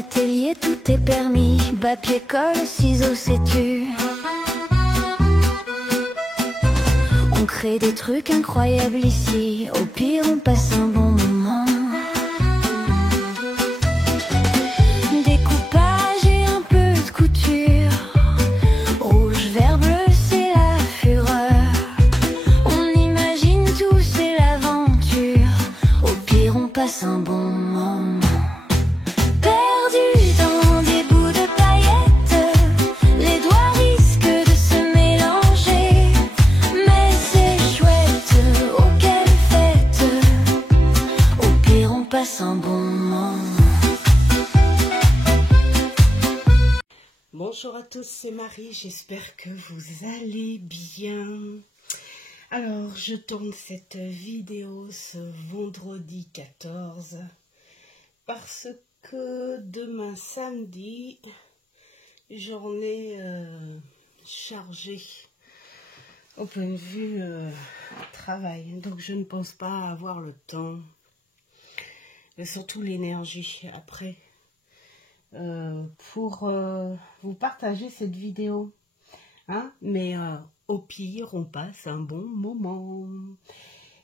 l'atelier, tout est permis. Papier, colle, ciseaux, sais-tu. On crée des trucs incroyables ici. Au pire, on passe un bon moment. Découpage et un peu de couture. Rouge, vert, bleu, c'est la fureur. On imagine tout, c'est l'aventure. Au pire, on passe un bon moment. Perdu dans des bouts de paillettes, les doigts risquent de se mélanger. Mais c'est chouette, oh quelle fête. Au pire, on passe un bon moment. Bonjour à tous, c'est Marie, j'espère que vous allez bien. Alors, je tourne cette vidéo ce vendredi 14 parce que demain samedi, journée chargée au point de vue travail. Donc, je ne pense pas avoir le temps, et surtout l'énergie après. Pour vous partager cette vidéo, hein, mais au pire on passe un bon moment.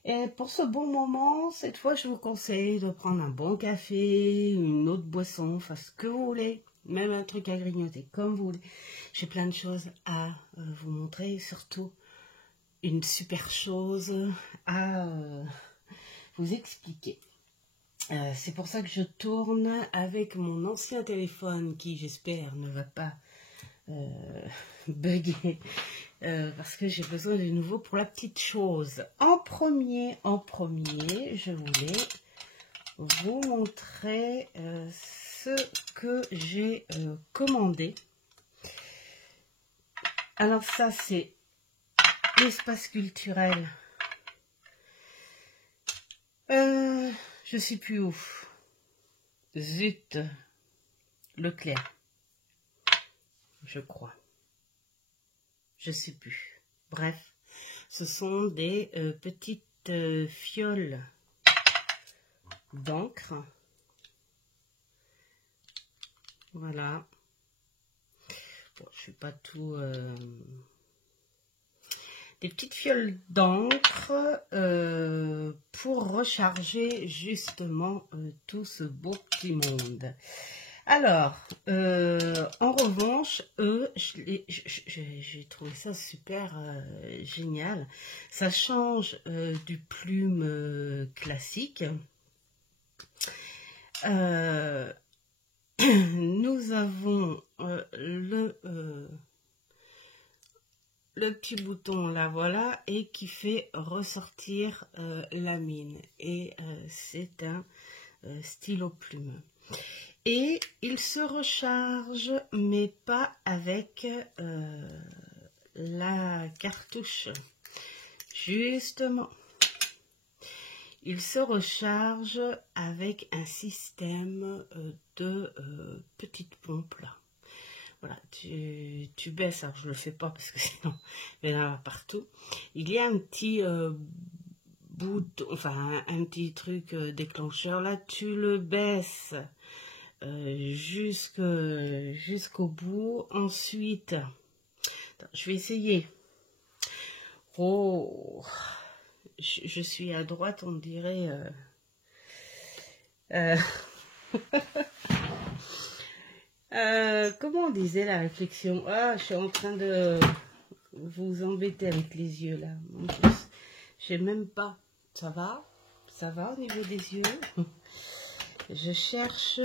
Et pour ce bon moment, cette fois je vous conseille de prendre un bon café, une autre boisson, enfin ce que vous voulez, même un truc à grignoter comme vous voulez. J'ai plein de choses à vous montrer, surtout une super chose à vous expliquer. C'est pour ça que je tourne avec mon ancien téléphone qui, j'espère, ne va pas bugger parce que j'ai besoin de nouveau pour la petite chose. En premier, je voulais vous montrer ce que j'ai commandé. Alors ça, c'est l'espace culturel. Je sais plus où. Zut. Leclerc. Je crois. Je sais plus. Bref. Ce sont des petites fioles d'encre. Voilà. Bon, je ne vais pas tout... Des petites fioles d'encre pour recharger justement tout ce beau petit monde. Alors, en revanche, eux, j'ai trouvé ça super génial. Ça change du plume classique. Nous avons le petit bouton là, voilà, et qui fait ressortir la mine. Et c'est un stylo plume. Et il se recharge, mais pas avec la cartouche. Justement, il se recharge avec un système de petite pompe là. Voilà, tu baisses, alors je le fais pas parce que sinon il y en a partout. Il y a un petit bouton, enfin un petit truc déclencheur là, tu le baisses jusqu'au bout. Ensuite, attends, je vais essayer. Oh, je suis à droite, on dirait. Comment on disait la réflexion? Ah, je suis en train de vous embêter avec les yeux là. J'ai même pas. Ça va au niveau des yeux? Je cherche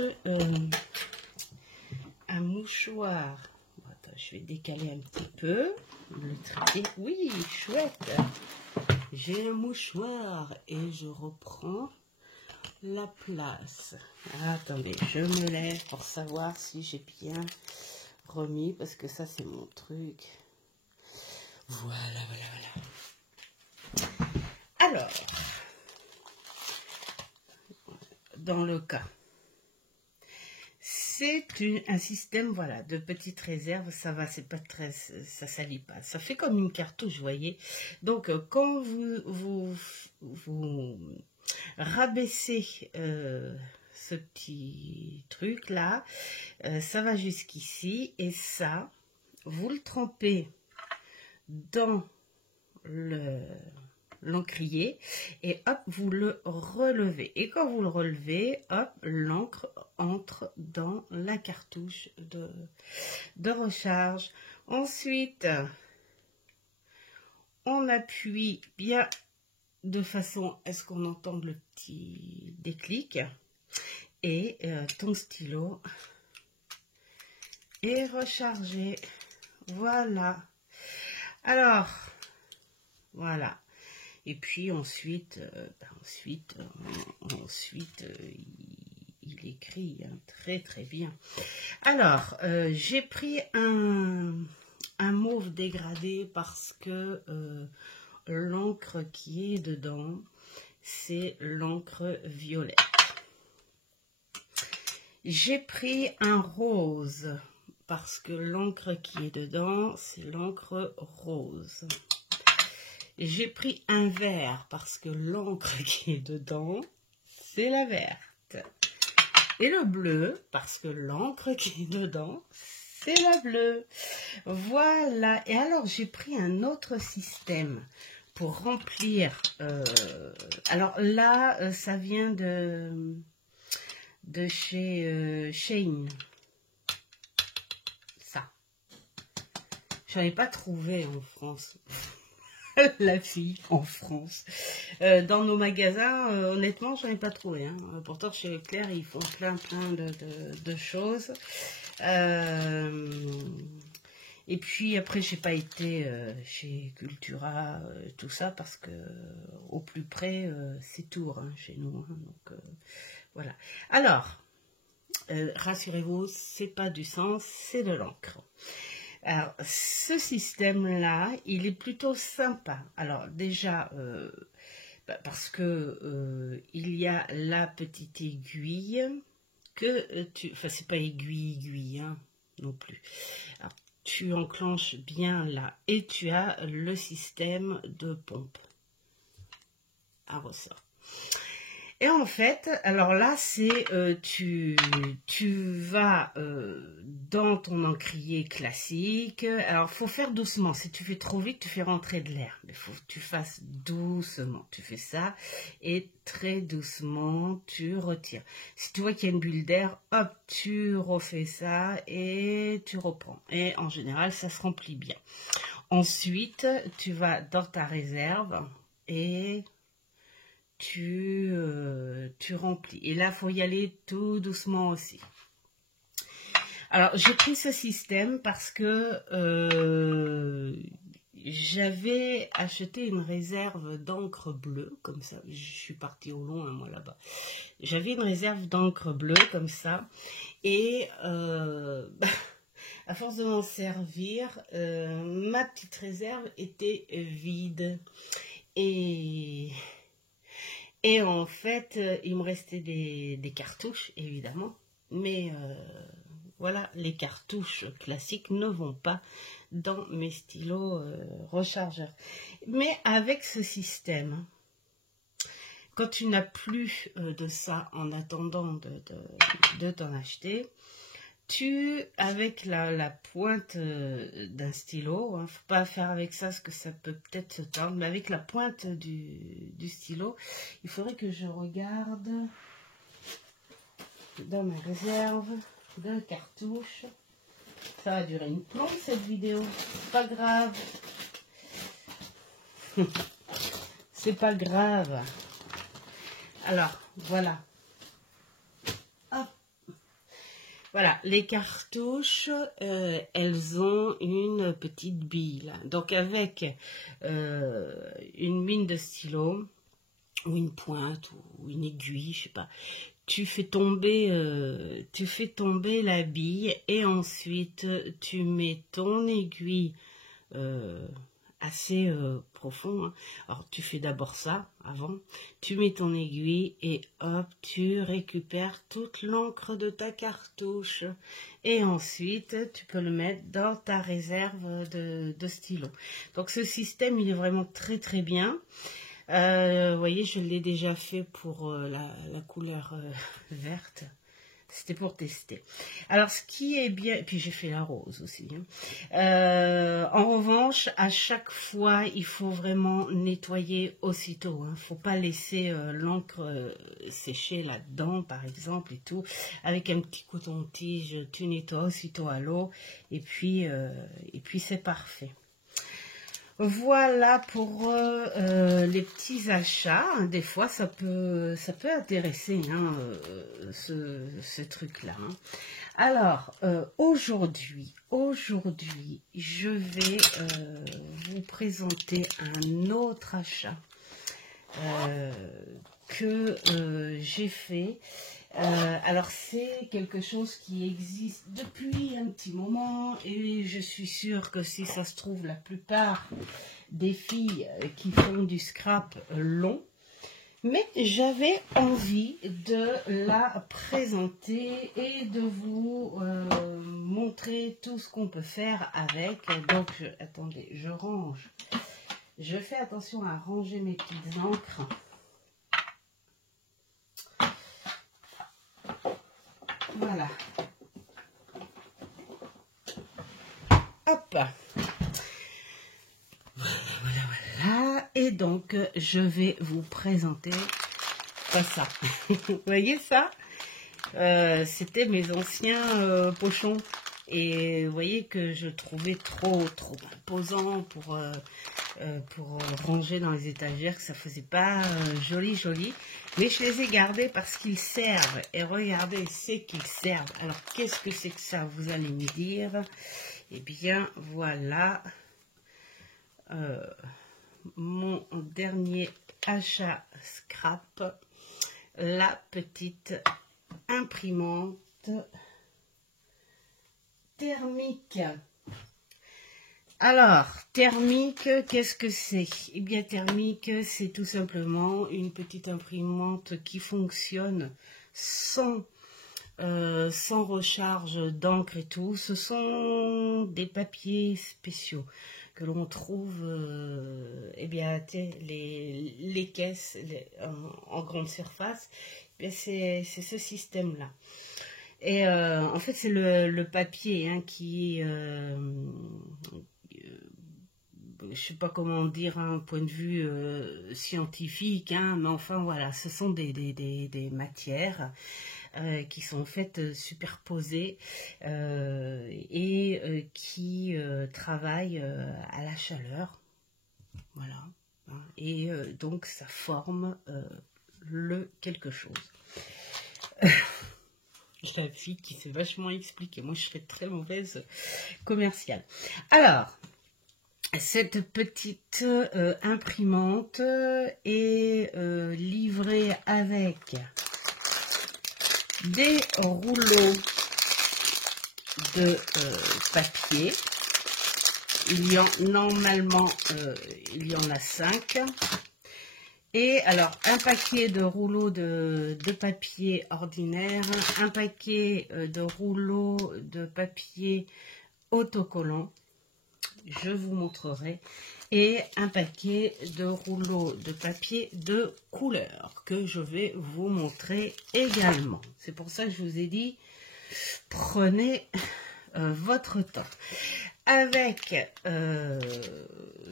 un mouchoir. Bon, attends, je vais décaler un petit peu. Le traiter. Oui, chouette. J'ai un mouchoir et je reprends la place. Attendez, je me lève pour savoir si j'ai bien remis, parce que ça c'est mon truc. Voilà. Alors, dans le cas, c'est un système, voilà, de petites réserves. Ça va, c'est pas très, ça salit pas. Ça fait comme une cartouche, vous voyez. Donc, quand vous rabaissez ce petit truc là, ça va jusqu'ici et ça, vous le trempez dans l'encrier et hop, vous le relevez. Et quand vous le relevez, hop, l'encre entre dans la cartouche de recharge. Ensuite, on appuie bien de façon à ce qu'on entende le petit déclic et ton stylo est rechargé. Voilà. Alors, voilà. Et puis ensuite, il écrit hein, très très bien. Alors, j'ai pris un mauve dégradé parce que l'encre qui est dedans, c'est l'encre violette. J'ai pris un rose parce que l'encre qui est dedans, c'est l'encre rose. J'ai pris un vert parce que l'encre qui est dedans, c'est la verte. Et le bleu parce que l'encre qui est dedans, c'est la bleue. Voilà. Et alors, j'ai pris un autre système pour remplir. Alors là, ça vient de chez Shein. Ça. Je n'avais pas trouvé en France. La fille en France. Dans nos magasins, honnêtement, je n'en ai pas trouvé. Hein. Pourtant, chez Leclerc, ils font plein de choses. Et puis après, j'ai pas été chez Cultura, tout ça, parce que au plus près, c'est Tours hein, chez nous. Hein, donc voilà. Alors, rassurez-vous, c'est pas du sang, c'est de l'encre. Alors, ce système-là, il est plutôt sympa. Alors, déjà, parce que il y a la petite aiguille que tu... Enfin, c'est pas aiguille, hein, non plus. Alors, tu enclenches bien là et tu as le système de pompe à ressort. Et en fait, alors là, c'est tu vas dans ton encrier classique. Alors, faut faire doucement. Si tu fais trop vite, tu fais rentrer de l'air. Il faut que tu fasses doucement. Tu fais ça et très doucement, tu retires. Si tu vois qu'il y a une bulle d'air, hop, tu refais ça et tu reprends. Et en général, ça se remplit bien. Ensuite, tu vas dans ta réserve et tu remplis. Et là, il faut y aller tout doucement aussi. Alors, j'ai pris ce système parce que j'avais acheté une réserve d'encre bleue, comme ça. Je suis partie au loin, moi, là-bas. J'avais une réserve d'encre bleue, comme ça. Et à force de m'en servir, ma petite réserve était vide. Et en fait, il me restait des cartouches, évidemment. Mais voilà, les cartouches classiques ne vont pas dans mes stylos rechargeurs. Mais avec ce système, quand tu n'as plus de ça en attendant de t'en acheter, avec la pointe d'un stylo, hein, faut pas faire avec ça parce que ça peut peut-être se tordre, mais avec la pointe du stylo, il faudrait que je regarde dans ma réserve de cartouches. Ça va durer une plombe cette vidéo, c'est pas grave. C'est pas grave. Alors, voilà. Voilà, les cartouches, elles ont une petite bille là. Donc avec une mine de stylo ou une pointe ou une aiguille, je sais pas, tu fais tomber la bille et ensuite tu mets ton aiguille assez profond. Hein. Alors tu fais d'abord ça avant, tu mets ton aiguille et hop, tu récupères toute l'encre de ta cartouche et ensuite tu peux le mettre dans ta réserve de stylo. Donc ce système il est vraiment très très bien. Vous voyez, je l'ai déjà fait pour la couleur verte. C'était pour tester. Alors, ce qui est bien... Et puis, j'ai fait la rose aussi. En revanche, à chaque fois, il faut vraiment nettoyer aussitôt. Il ne faut pas laisser l'encre sécher là-dedans, par exemple, et tout. Avec un petit coton-tige, tu nettoies aussitôt à l'eau. Et puis c'est parfait. Voilà pour les petits achats. Des fois, ça peut intéresser hein, ce truc-là. Hein. Alors, aujourd'hui, je vais vous présenter un autre achat que j'ai fait. Alors c'est quelque chose qui existe depuis un petit moment et je suis sûre que si ça se trouve la plupart des filles qui font du scrap l'ont, mais j'avais envie de la présenter et de vous montrer tout ce qu'on peut faire avec. Donc attendez, je range, je fais attention à ranger mes petites encres. Voilà. Hop. Voilà. Et donc, je vais vous présenter ça. Vous voyez ça? C'était mes anciens pochons. Et vous voyez que je trouvais trop imposant pour ranger dans les étagères, que ça faisait pas joli. Mais je les ai gardés parce qu'ils servent. Et regardez, c'est qu'ils servent. Alors, qu'est-ce que c'est que ça? Vous allez me dire. Eh bien, voilà mon dernier achat scrap. La petite imprimante thermique. Alors, thermique, qu'est-ce que c'est? Eh bien, thermique, c'est tout simplement une petite imprimante qui fonctionne sans recharge d'encre et tout. Ce sont des papiers spéciaux que l'on trouve, eh bien, les caisses en grande surface. Eh bien, c'est ce système-là. Et en fait, c'est le papier hein, qui je sais pas comment dire un point de vue scientifique, hein, mais enfin voilà, ce sont des matières qui sont faites superposées et qui travaillent à la chaleur, voilà, hein, et donc ça forme quelque chose. La fille qui s'est vachement expliquée. Moi, je serais très mauvaise commerciale. Alors, cette petite imprimante est livrée avec des rouleaux de papier. Normalement, il y en a 5. Et alors, un paquet de rouleaux de papier ordinaire, un paquet de rouleaux de papier autocollant, je vous montrerai, et un paquet de rouleaux de papier de couleur que je vais vous montrer également. C'est pour ça que je vous ai dit, prenez votre temps. Avec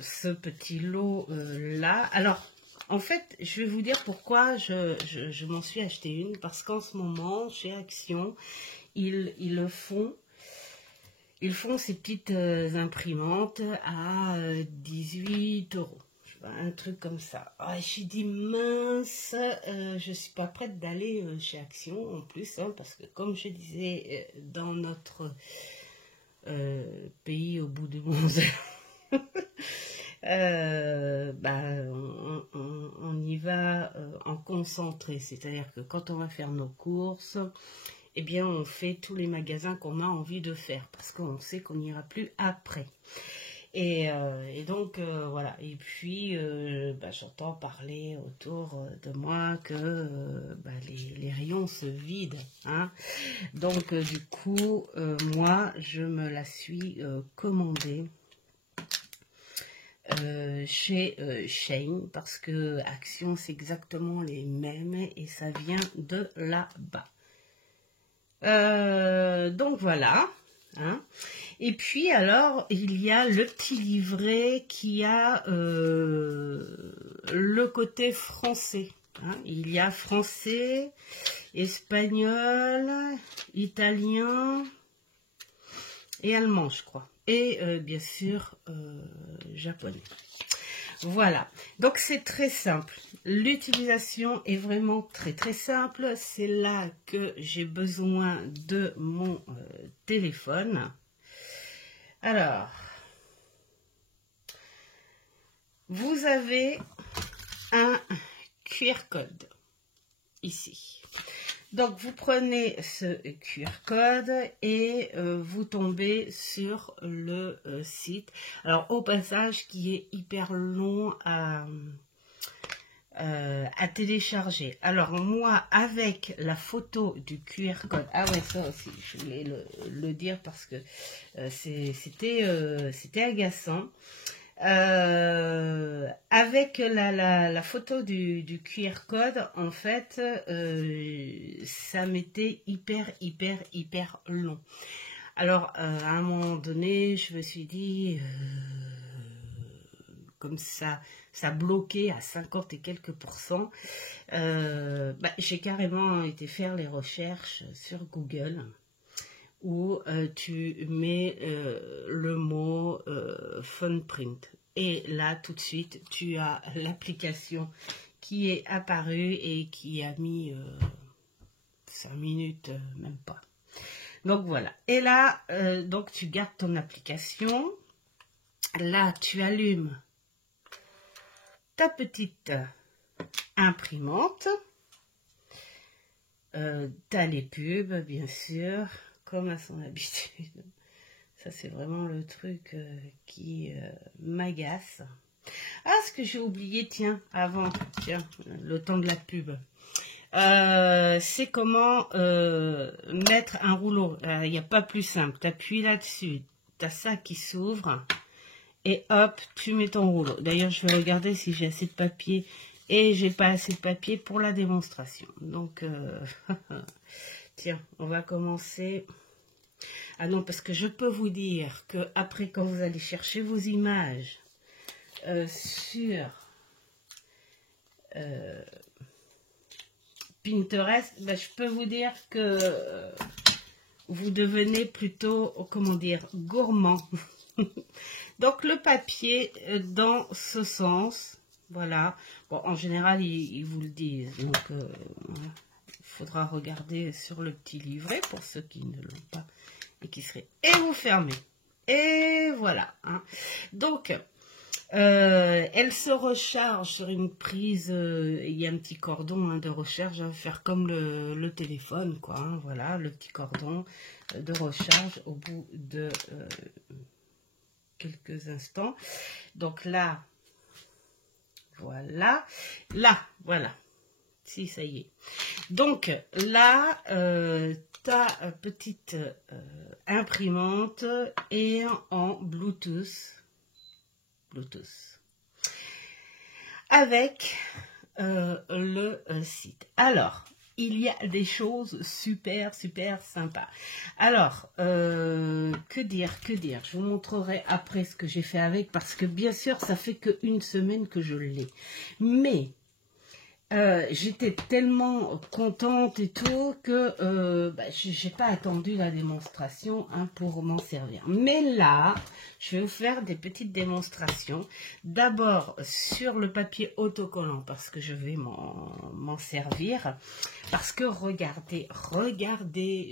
ce petit lot là, alors, en fait, je vais vous dire pourquoi je m'en suis acheté une. Parce qu'en ce moment, chez Action, ils font ces petites imprimantes à 18 €. Un truc comme ça. Ah, j'ai dit mince, je suis pas prête d'aller chez Action en plus. Hein, parce que comme je disais, dans notre pays au bout du monde... on y va en concentré, c'est-à-dire que quand on va faire nos courses, eh bien on fait tous les magasins qu'on a envie de faire parce qu'on sait qu'on n'ira plus après. Et donc voilà, et puis j'entends parler autour de moi que les rayons se vident, hein. Donc du coup moi je me la suis commandée. chez Shein, parce que Action, c'est exactement les mêmes et ça vient de là-bas. Donc voilà. Hein. Et puis alors, il y a le petit livret qui a le côté français. Hein. Il y a français, espagnol, italien et allemand, je crois. Et bien sûr, japonais. Voilà, donc c'est très simple. L'utilisation est vraiment très très simple. C'est là que j'ai besoin de mon téléphone. Alors, vous avez un QR code ici. Donc, vous prenez ce QR code et vous tombez sur le site. Alors, au passage, qui est hyper long à télécharger. Alors, moi, avec la photo du QR code, ah ouais, ça aussi, je voulais le dire parce que c'était agaçant. Avec la photo du QR code, en fait, ça m'était hyper long. Alors, à un moment donné, je me suis dit, comme ça bloquait à 50 et quelques %, j'ai carrément été faire les recherches sur Google, où tu mets le mot phone print. Et là, tout de suite, tu as l'application qui est apparue et qui a mis 5 minutes, même pas. Donc voilà. Et là, donc tu gardes ton application. Là, tu allumes ta petite imprimante. Tu as les pubs, bien sûr, comme à son habitude. Ça, c'est vraiment le truc qui m'agace. Ah, ce que j'ai oublié, tiens, avant, tiens, le temps de la pub. C'est comment mettre un rouleau. Il n'y a pas plus simple. Tu appuies là-dessus, tu as ça qui s'ouvre, et hop, tu mets ton rouleau. D'ailleurs, je vais regarder si j'ai assez de papier, et j'ai pas assez de papier pour la démonstration. Donc, tiens, on va commencer... Ah non, parce que je peux vous dire que après, quand vous allez chercher vos images sur Pinterest, je peux vous dire que vous devenez plutôt, comment dire, gourmand. Donc le papier dans ce sens, voilà. Bon, en général, ils vous le disent. Donc, il faudra regarder sur le petit livret pour ceux qui ne l'ont pas. Et qui serait, et vous fermez, et voilà, hein. Donc elle se recharge sur une prise, il y a un petit cordon, hein, de recharge, à faire comme le téléphone, quoi, hein, voilà, le petit cordon de recharge au bout de quelques instants. Donc là, voilà, si, ça y est. Donc là, ta petite imprimante est en Bluetooth avec le site. Alors, il y a des choses super sympas. Alors, que dire, je vous montrerai après ce que j'ai fait avec, parce que bien sûr, ça fait qu'une semaine que je l'ai. Mais j'étais tellement contente et tout que j'ai pas attendu la démonstration, hein, pour m'en servir. Mais là, je vais vous faire des petites démonstrations. D'abord sur le papier autocollant, parce que je vais m'en servir. Parce que regardez,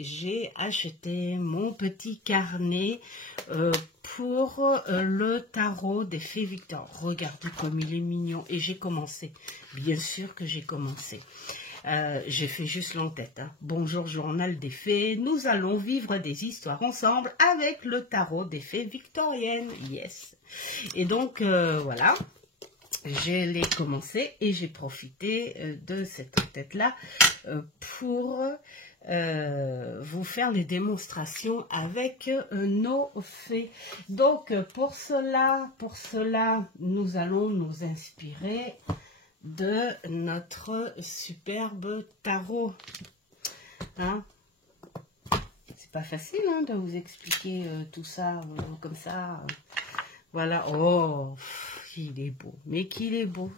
j'ai acheté mon petit carnet pour le tarot des fées Victor. Regardez comme il est mignon. Et j'ai commencé. Bien sûr que j'ai commencé. J'ai fait juste l'entête. Hein. Bonjour journal des fées. Nous allons vivre des histoires ensemble avec le tarot des fées victoriennes. Yes. Et donc, voilà. je l'ai commencé et j'ai profité de cette tête-là pour vous faire les démonstrations avec nos fées. Donc pour cela, nous allons nous inspirer de notre superbe tarot. Hein? C'est pas facile hein, de vous expliquer tout ça comme ça. Voilà. Oh, il est beau. Mais qu'il est beau.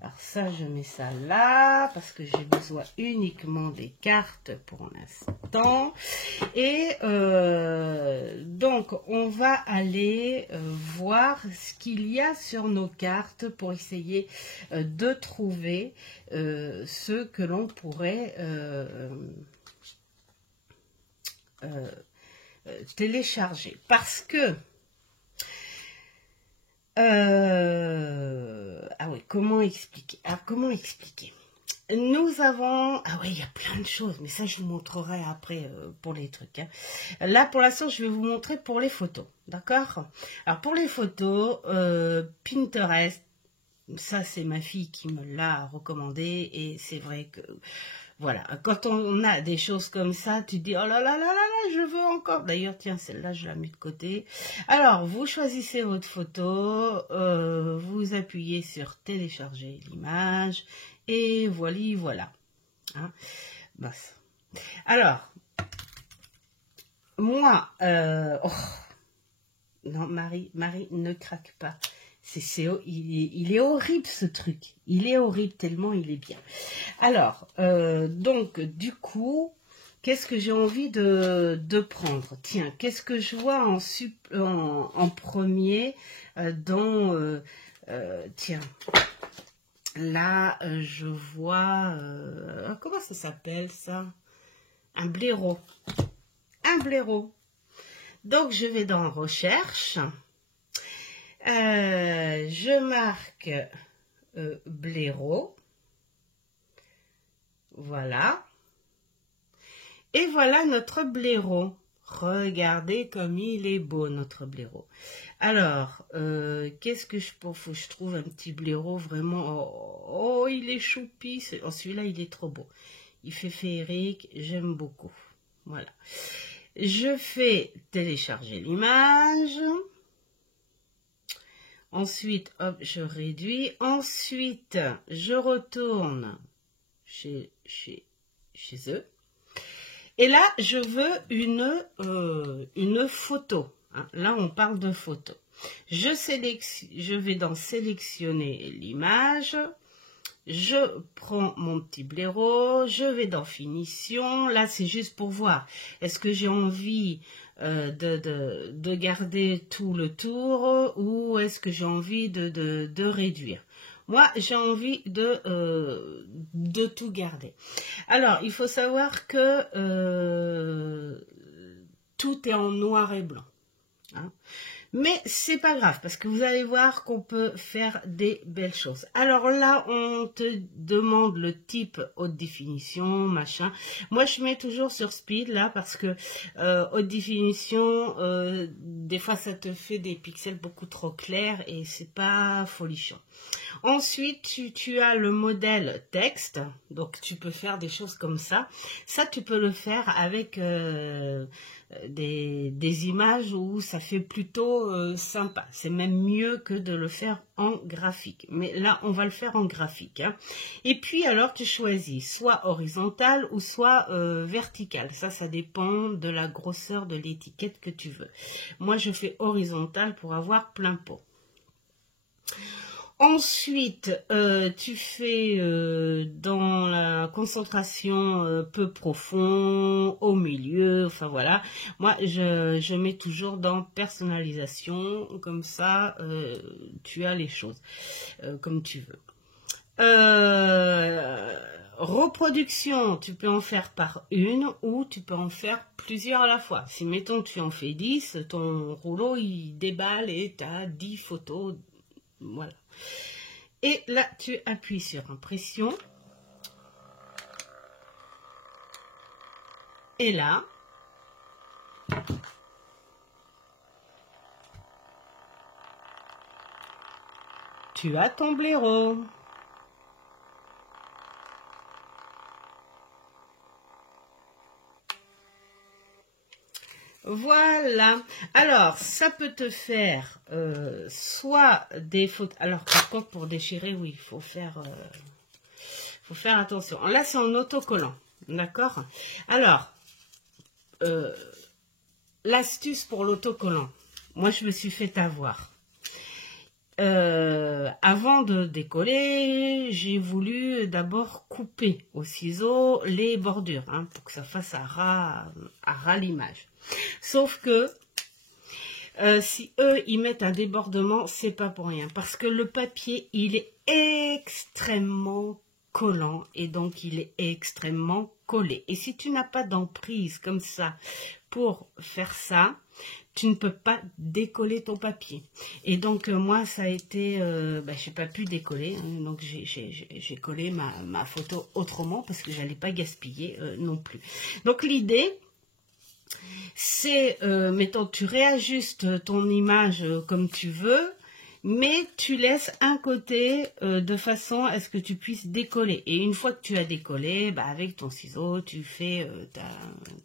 Alors ça, je mets ça là parce que j'ai besoin uniquement des cartes pour l'instant. Et donc, on va aller voir ce qu'il y a sur nos cartes pour essayer de trouver ce que l'on pourrait télécharger. Parce que ah oui, comment expliquer? Alors, comment expliquer? Nous avons... Ah oui, il y a plein de choses, mais ça, je vous montrerai après pour les trucs. Hein. Là, pour l'instant, je vais vous montrer pour les photos, d'accord? Alors, pour les photos, Pinterest, ça, c'est ma fille qui me l'a recommandé, et c'est vrai que... Voilà, quand on a des choses comme ça, tu dis, oh là là là là là, je veux encore. D'ailleurs, tiens, celle-là, je la mets de côté. Alors, vous choisissez votre photo, vous appuyez sur télécharger l'image, et voilà. Hein, bah, alors, moi, oh, non, Marie, ne craque pas. Il est horrible ce truc. Il est horrible tellement il est bien. Alors, donc, du coup, qu'est-ce que j'ai envie de prendre? Tiens, qu'est-ce que je vois en premier tiens, là, je vois... comment ça s'appelle ça? Un blaireau. Un blaireau. Donc, je vais dans Recherche. Je marque blaireau. Voilà. Et voilà notre blaireau. Regardez comme il est beau, notre blaireau. Alors, qu'est-ce que faut que je trouve un petit blaireau vraiment... Oh, il est choupi. Oh, celui-là, il est trop beau. Il fait féerique. J'aime beaucoup. Voilà. Je fais télécharger l'image. Ensuite, hop, je réduis. Ensuite, je retourne chez eux. Et là, je veux une photo. Hein. Là, on parle de photo. Je vais dans sélectionner l'image. Je prends mon petit blaireau. Je vais dans finition. Là, c'est juste pour voir. Est-ce que j'ai envie de garder tout le tour ou est-ce que j'ai envie de réduire? Moi, j'ai envie de tout garder. Alors, il faut savoir que tout est en noir et blanc. Hein. Mais c'est pas grave parce que vous allez voir qu'on peut faire des belles choses. Alors là, on te demande le type haute définition, machin. Moi, je mets toujours sur speed là parce que haute définition, des fois, ça te fait des pixels beaucoup trop clairs et c'est pas folichon. Ensuite, tu as le modèle texte, donc tu peux faire des choses comme ça. Ça, tu peux le faire avec des images où ça fait plutôt sympa. C'est même mieux que de le faire en graphique. Mais là, on va le faire en graphique. Hein. Et puis, alors, tu choisis soit horizontal ou soit vertical. Ça dépend de la grosseur de l'étiquette que tu veux. Moi, je fais horizontal pour avoir plein pot. Ensuite, tu fais dans la concentration peu profond, au milieu, enfin voilà. Moi, je mets toujours dans personnalisation, comme ça, tu as les choses comme tu veux. Reproduction, tu peux en faire par une ou tu peux en faire plusieurs à la fois. Si, mettons, tu en fais 10, ton rouleau, il déballe et tu as 10 photos. Voilà. Et là, tu appuies sur impression. Et là, tu as ton blaireau. Voilà. Alors, ça peut te faire soit des fautes. Alors, par contre, pour déchirer, oui, il faut faire attention. Là, c'est en autocollant. D'accord? Alors, l'astuce pour l'autocollant. Moi, je me suis fait avoir. Avant de décoller, j'ai voulu d'abord couper au ciseau les bordures, hein, pour que ça fasse à ras l'image. Sauf que si eux ils mettent un débordement, c'est pas pour rien, parce que le papier il est extrêmement collant et donc il est extrêmement collé. Et si tu n'as pas d'emprise comme ça pour faire ça, tu ne peux pas décoller ton papier. Et donc moi ça a été, j'ai pas pu décoller, hein, donc j'ai collé ma photo autrement parce que j'allais pas gaspiller non plus. Donc l'idée c'est, mettons, tu réajustes ton image comme tu veux, mais tu laisses un côté de façon à ce que tu puisses décoller. Et une fois que tu as décollé, avec ton ciseau, tu fais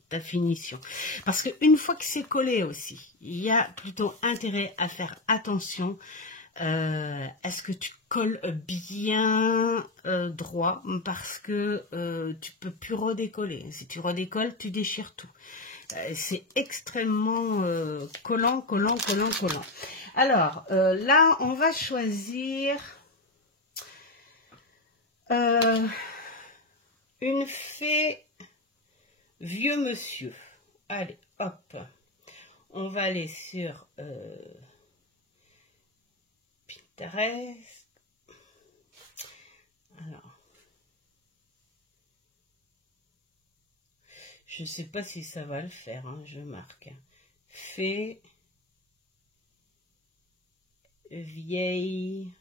ta finition. Parce qu'une fois que c'est collé aussi, il y a plutôt intérêt à faire attention à ce que tu colles bien droit, parce que tu peux plus redécoller. Si tu redécolles, tu déchires tout. C'est extrêmement collant. Alors, là, on va choisir une fée vieux monsieur. Allez, hop. On va aller sur Pinterest. Alors. Je ne sais pas si ça va le faire, hein, je marque. Fée vieille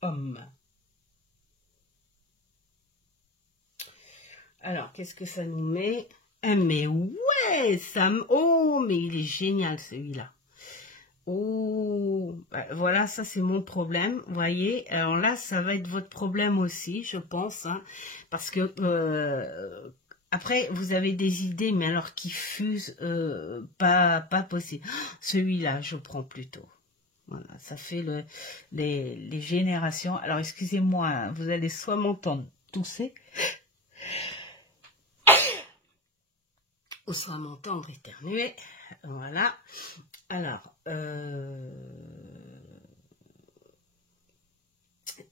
homme. Alors, qu'est-ce que ça nous met? Mais ouais, oh, mais il est génial celui-là. Oh, voilà, ça c'est mon problème, vous voyez. Alors là, ça va être votre problème aussi, je pense, hein, parce que après, vous avez des idées, mais alors qui fusent, pas possible. Celui-là, je prends plutôt. Voilà, ça fait les générations. Alors, excusez-moi, vous allez soit m'entendre tousser, ou soit m'entendre éternuer. Voilà. Alors,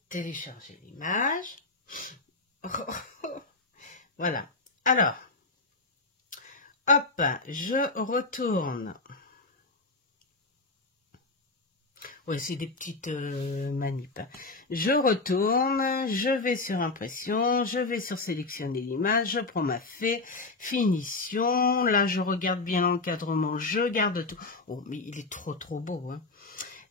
télécharger l'image. Voilà. Alors, hop, je retourne. Oui, c'est des petites manips. Je retourne, je vais sur impression, je vais sur sélectionner l'image, je prends ma fée, finition. Là, je regarde bien l'encadrement, je garde tout. Oh, mais il est trop beau, hein.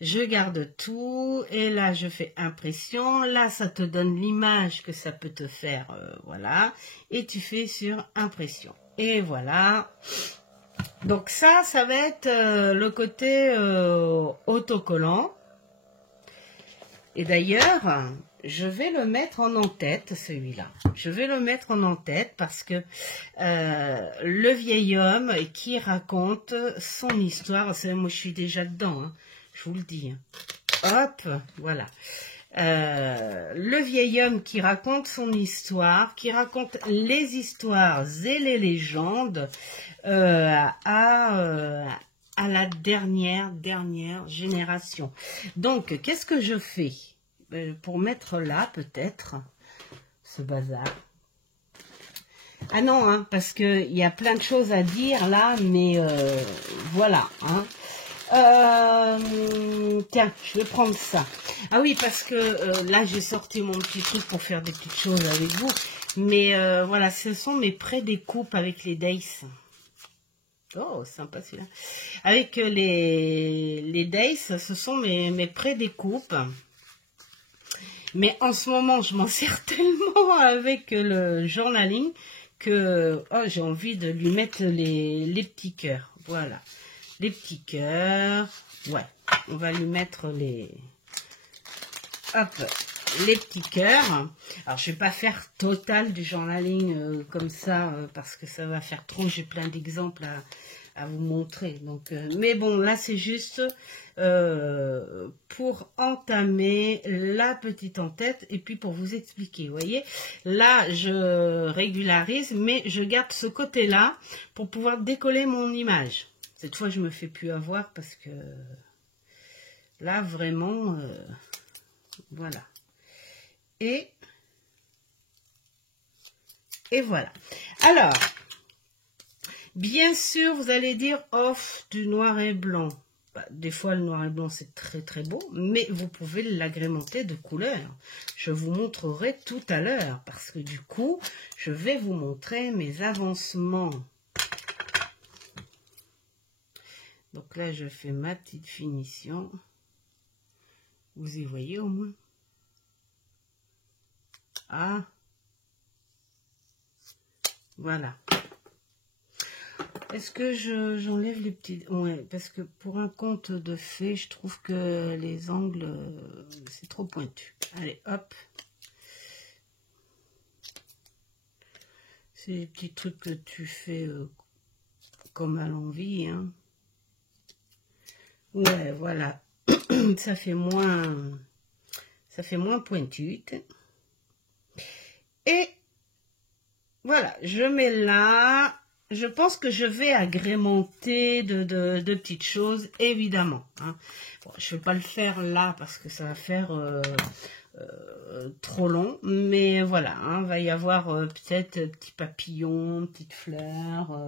Je garde tout et là, je fais impression. Là, ça te donne l'image que ça peut te faire, voilà. Et tu fais sur impression. Et voilà. Donc ça va être le côté autocollant. Et d'ailleurs, je vais le mettre en en-tête, celui-là. Je vais le mettre en en-tête parce que le vieil homme qui raconte son histoire, moi je suis déjà dedans, hein, je vous le dis. Hein. Hop, voilà. Le vieil homme qui raconte son histoire, qui raconte les histoires et les légendes à la dernière génération. Donc, qu'est-ce que je fais pour mettre là, peut-être, ce bazar? Ah non, hein, parce qu'il y a plein de choses à dire là, mais voilà, hein. Tiens, je vais prendre ça. Ah oui, parce que là, j'ai sorti mon petit truc pour faire des petites choses avec vous. Mais voilà, ce sont mes pré-découpes avec les Days. Oh, sympa celui-là. Avec les Days, ce sont mes pré-découpes. Mais en ce moment, je m'en sers tellement avec le journaling que j'ai envie de lui mettre les petits cœurs. Voilà. Les petits cœurs. Ouais, on va lui mettre hop, les petits cœurs. Alors, je vais pas faire total du journaling comme ça, parce que ça va faire trop. J'ai plein d'exemples à vous montrer. Donc, mais bon, là, c'est juste pour entamer la petite en-tête et puis pour vous expliquer. Vous voyez, là, je régularise, mais je garde ce côté-là pour pouvoir décoller mon image. Cette fois, je me fais plus avoir parce que là, vraiment, voilà. Et voilà. Alors, bien sûr, vous allez dire off du noir et blanc. Bah, des fois, le noir et blanc, c'est très très beau, mais vous pouvez l'agrémenter de couleurs. Je vous montrerai tout à l'heure, parce que du coup, je vais vous montrer mes avancements. Donc là, je fais ma petite finition. Vous y voyez au moins? Ah, voilà. Est-ce que j'enlève les petits... Ouais, parce que pour un conte de fées, je trouve que les angles, c'est trop pointu. Allez, hop. C'est les petits trucs que tu fais comme à l'envie, hein. Ouais, voilà. Ça fait moins pointu. Et voilà, je mets là. Je pense que je vais agrémenter de petites choses, évidemment. Hein. Bon, je ne vais pas le faire là parce que ça va faire trop long. Mais voilà, hein, va y avoir peut-être petits papillons, petites fleurs,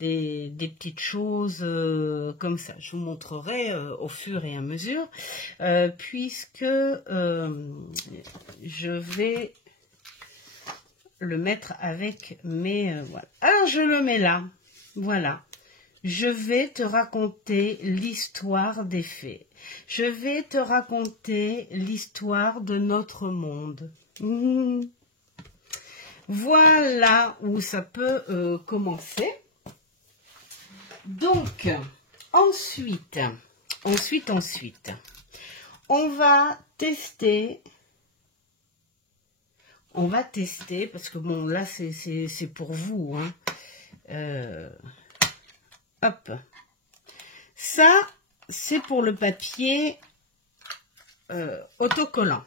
des petites choses comme ça. Je vous montrerai au fur et à mesure, puisque je vais le mettre avec mes... voilà. Alors, je le mets là. Voilà. Je vais te raconter l'histoire des fées. Je vais te raconter l'histoire de notre monde. Voilà où ça peut commencer. Donc, ensuite, on va tester... On va tester, parce que bon, là, c'est pour vous. Hein. Hop. Ça, c'est pour le papier autocollant.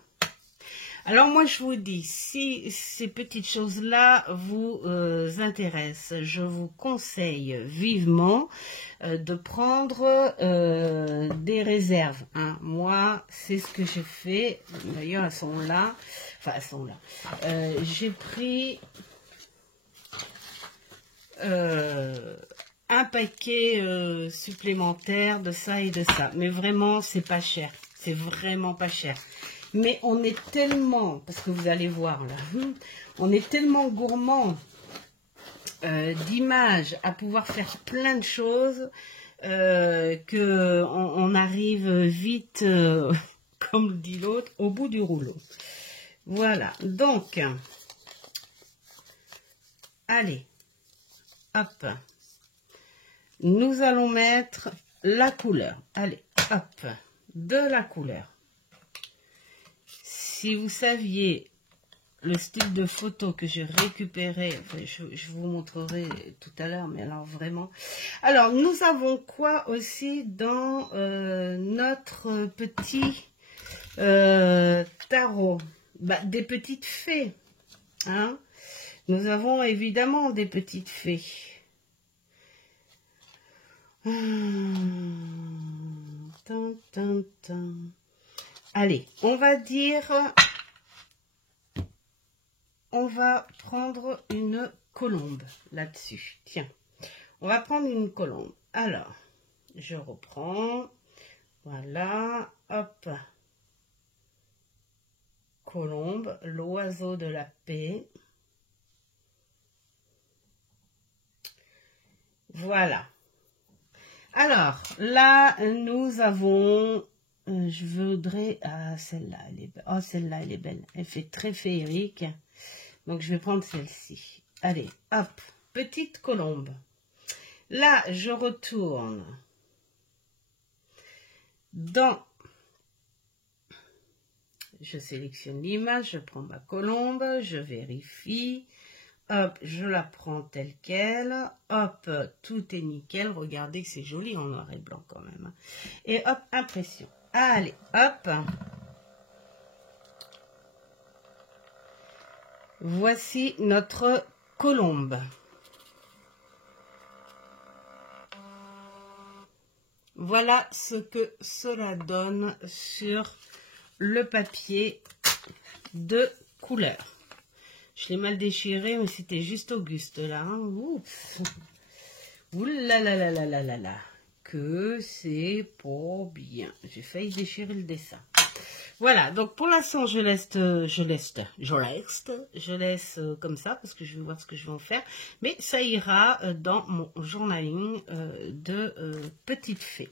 Alors, moi, je vous dis, si ces petites choses-là vous intéressent, je vous conseille vivement de prendre des réserves. Hein. Moi, c'est ce que j'ai fait. D'ailleurs, elles sont là. Enfin, elles sont là. J'ai pris un paquet supplémentaire de ça et de ça. Mais vraiment, c'est pas cher. C'est vraiment pas cher. Mais on est tellement, parce que vous allez voir là, on est tellement gourmand d'images à pouvoir faire plein de choses que on arrive vite, comme dit l'autre, au bout du rouleau. Voilà, donc, allez, hop, nous allons mettre la couleur. Allez, hop, de la couleur. Si vous saviez le style de photo que j'ai récupéré, enfin, je vous montrerai tout à l'heure, mais alors vraiment. Alors, nous avons quoi aussi dans notre petit tarot? Bah, des petites fées. Hein? Nous avons évidemment des petites fées. Allez, on va dire, on va prendre une colombe là-dessus. Tiens, on va prendre une colombe. Alors, je reprends. Voilà, hop. Colombe, l'oiseau de la paix. Voilà. Alors, là, nous avons... je voudrais... Ah, celle-là, elle est belle. Oh, celle-là, elle est belle. Elle fait très féerique. Donc, je vais prendre celle-ci. Allez, hop. Petite colombe. Là, je retourne dans je sélectionne l'image, je prends ma colombe, je vérifie. Hop, je la prends telle qu'elle. Hop, tout est nickel. Regardez que c'est joli en noir et blanc quand même. Et hop, impression. Allez, hop. Voici notre colombe. Voilà ce que cela donne sur le papier de couleur. Je l'ai mal déchiré, mais c'était juste Auguste là. Hein. Oups. Ouh là là là là là là là. Que c'est pas bien. J'ai failli déchirer le dessin. Voilà, donc pour l'instant, je laisse comme ça parce que je vais voir ce que je vais en faire. Mais ça ira dans mon journaling de petite fée.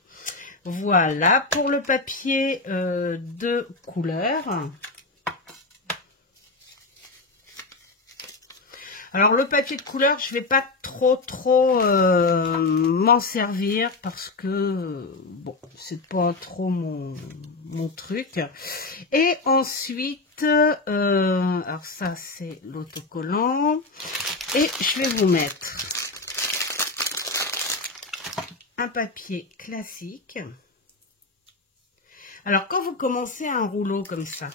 Voilà, pour le papier de couleur. Alors le papier de couleur, je vais pas trop m'en servir parce que bon, c'est pas trop mon truc. Et ensuite, alors ça c'est l'autocollant et je vais vous mettre un papier classique. Alors quand vous commencez un rouleau comme ça,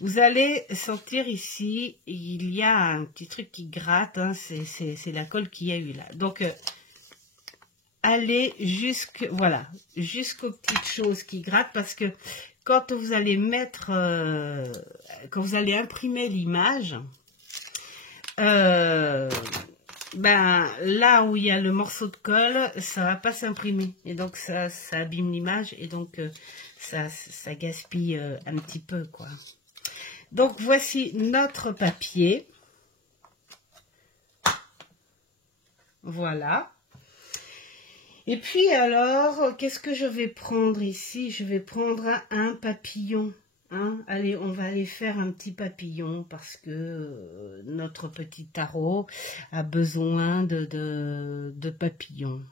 vous allez sentir ici, il y a un petit truc qui gratte, hein, c'est la colle qu'il y a eu là. Donc, allez jusqu'aux petites choses qui grattent parce que quand vous allez mettre, quand vous allez imprimer l'image, ben là où il y a le morceau de colle, ça va pas s'imprimer et donc ça abîme l'image et donc ça gaspille un petit peu quoi. Donc, voici notre papier. Voilà. Et puis, alors, qu'est-ce que je vais prendre ici? Je vais prendre un papillon. Hein? Allez, on va aller faire un petit papillon parce que notre petit tarot a besoin de papillons.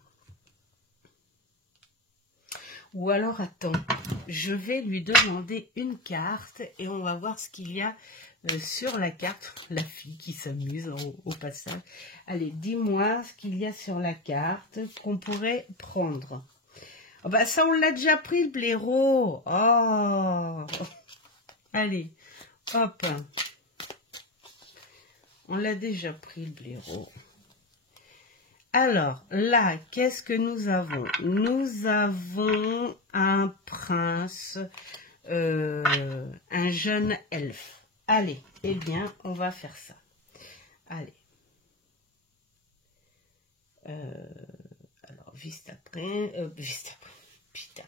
Ou alors, attends, je vais lui demander une carte et on va voir ce qu'il y a sur la carte. La fille qui s'amuse au passage. Allez, dis-moi ce qu'il y a sur la carte qu'on pourrait prendre. Oh, bah ça, on l'a déjà pris, le blaireau. Oh, allez, hop. On l'a déjà pris, le blaireau. Alors, là, qu'est-ce que nous avons? Nous avons un prince, un jeune elfe. Allez, eh bien, on va faire ça. Allez. Alors, juste après, putain.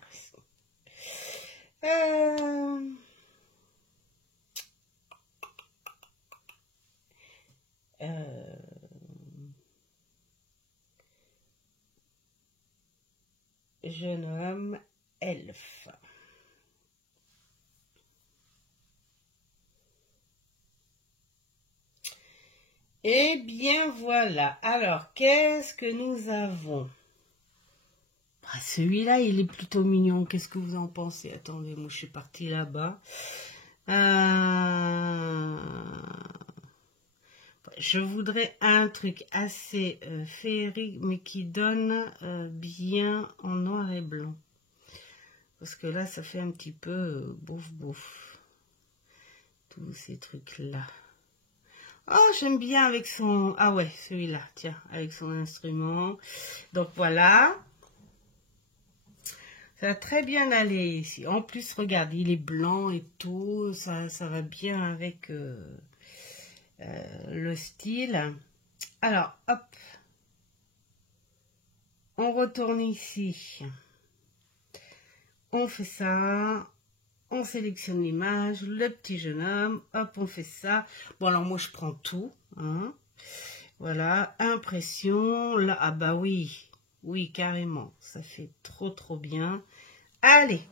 Jeune homme elfe. Eh bien voilà. Alors qu'est-ce que nous avons? Ah, celui-là il est plutôt mignon. Qu'est-ce que vous en pensez? Attendez, moi je suis partie là-bas. Je voudrais un truc assez féerique, mais qui donne bien en noir et blanc. Parce que là, ça fait un petit peu bouf. Tous ces trucs-là. Oh, j'aime bien avec son... Ah ouais, celui-là, tiens, avec son instrument. Donc voilà. Ça va très bien aller ici. En plus, regarde, il est blanc et tout. Ça va bien avec... le style. Alors, hop. On retourne ici. On fait ça. On sélectionne l'image. Le petit jeune homme. Hop, on fait ça. Bon, alors moi, je prends tout. Hein. Voilà. Impression. Là, ah bah oui. Oui, carrément. Ça fait trop bien. Allez.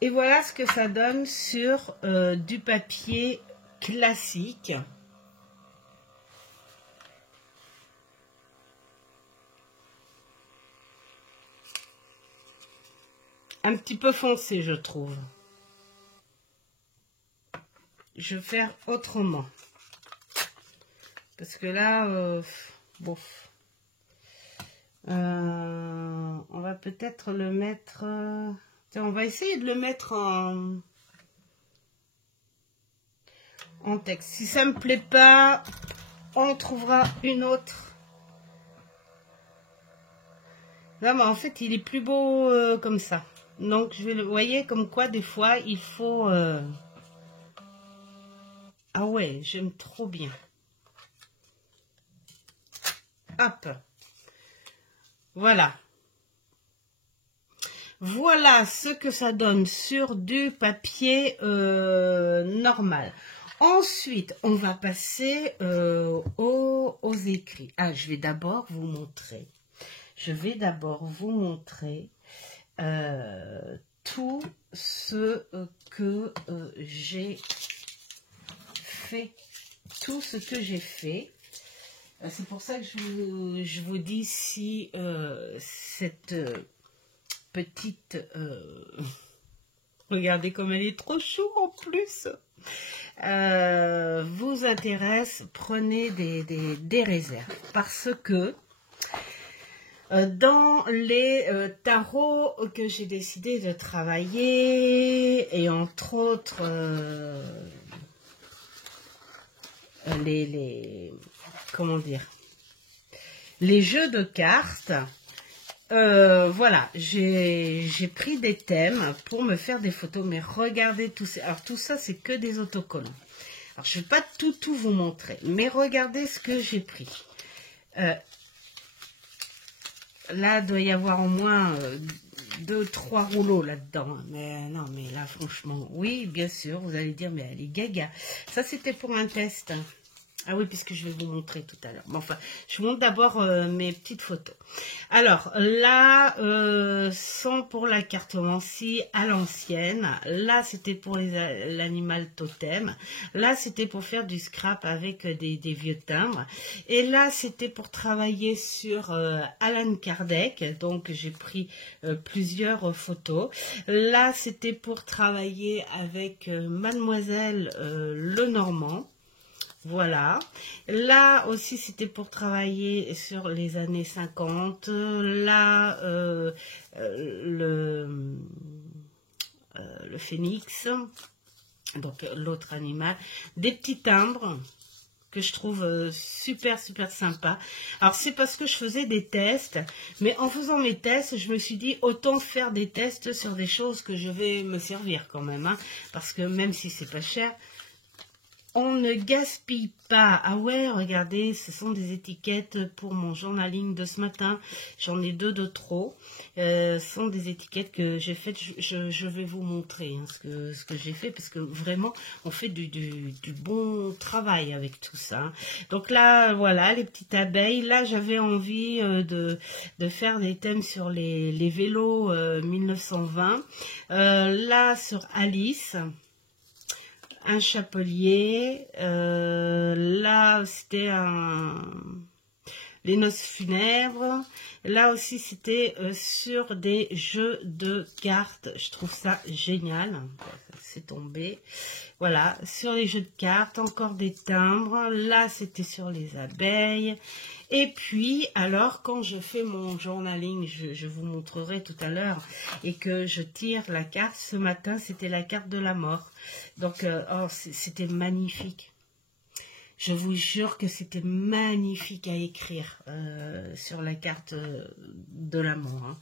Et voilà ce que ça donne sur du papier classique. Un petit peu foncé, je trouve. je vais faire autrement. Parce que là, bof. On va peut-être le mettre... tiens, on va essayer de le mettre en texte. Si ça me plaît pas, on trouvera une autre. Là, mais en fait, il est plus beau comme ça. Donc, je vais le... Vous voyez, comme quoi, des fois, il faut... Ah ouais, j'aime trop bien. Hop. Voilà. Voilà ce que ça donne sur du papier normal. Ensuite, on va passer aux écrits. Ah, je vais d'abord vous montrer. Tout ce que j'ai fait. Tout ce que j'ai fait. C'est pour ça que je vous dis si cette petite... regardez comme elle est trop chou en plus. Vous intéresse, prenez des réserves. Parce que dans les tarots que j'ai décidé de travailler, et entre autres comment dire, les jeux de cartes, voilà, j'ai pris des thèmes pour me faire des photos, mais regardez tout ça. Alors tout ça, c'est que des autocollants. Alors je ne vais pas tout vous montrer, mais regardez ce que j'ai pris. Là, il doit y avoir au moins 2-3 rouleaux là-dedans. Mais non, mais là, franchement, oui, bien sûr, vous allez dire, mais elle est gaga. Ça, c'était pour un test. Ah oui, puisque je vais vous montrer tout à l'heure. Bon, enfin, je vous montre d'abord mes petites photos. Alors, là, sont pour la cartomancie à l'ancienne. Là, c'était pour l'animal totem. Là, c'était pour faire du scrap avec des vieux timbres. Et là, c'était pour travailler sur Allan Kardec. Donc, j'ai pris plusieurs photos. Là, c'était pour travailler avec Mademoiselle Lenormand. Voilà. Là aussi, c'était pour travailler sur les années 50. Là, le phénix, donc l'autre animal. Des petits timbres que je trouve super sympa. Alors, c'est parce que je faisais des tests, mais en faisant mes tests, je me suis dit, autant faire des tests sur des choses que je vais me servir quand même, hein, parce que même si c'est pas cher, on ne gaspille pas. Ah ouais, regardez, ce sont des étiquettes pour mon journaling de ce matin. J'en ai 2 de trop. Ce sont des étiquettes que j'ai faites. Je vais vous montrer hein, ce que j'ai fait, parce que vraiment, on fait du bon travail avec tout ça. Donc là, voilà, les petites abeilles. Là, j'avais envie de faire des thèmes sur les vélos 1920. Là, sur Alice. Un chapelier, là c'était les noces funèbres, là aussi c'était sur des jeux de cartes, je trouve ça génial, c'est tombé, voilà, sur les jeux de cartes, encore des timbres, là c'était sur les abeilles, et puis alors quand je fais mon journaling, je vous montrerai tout à l'heure, et que je tire la carte, ce matin c'était la carte de la mort. Donc, oh, c'était magnifique. Je vous jure que c'était magnifique à écrire sur la carte de la mort.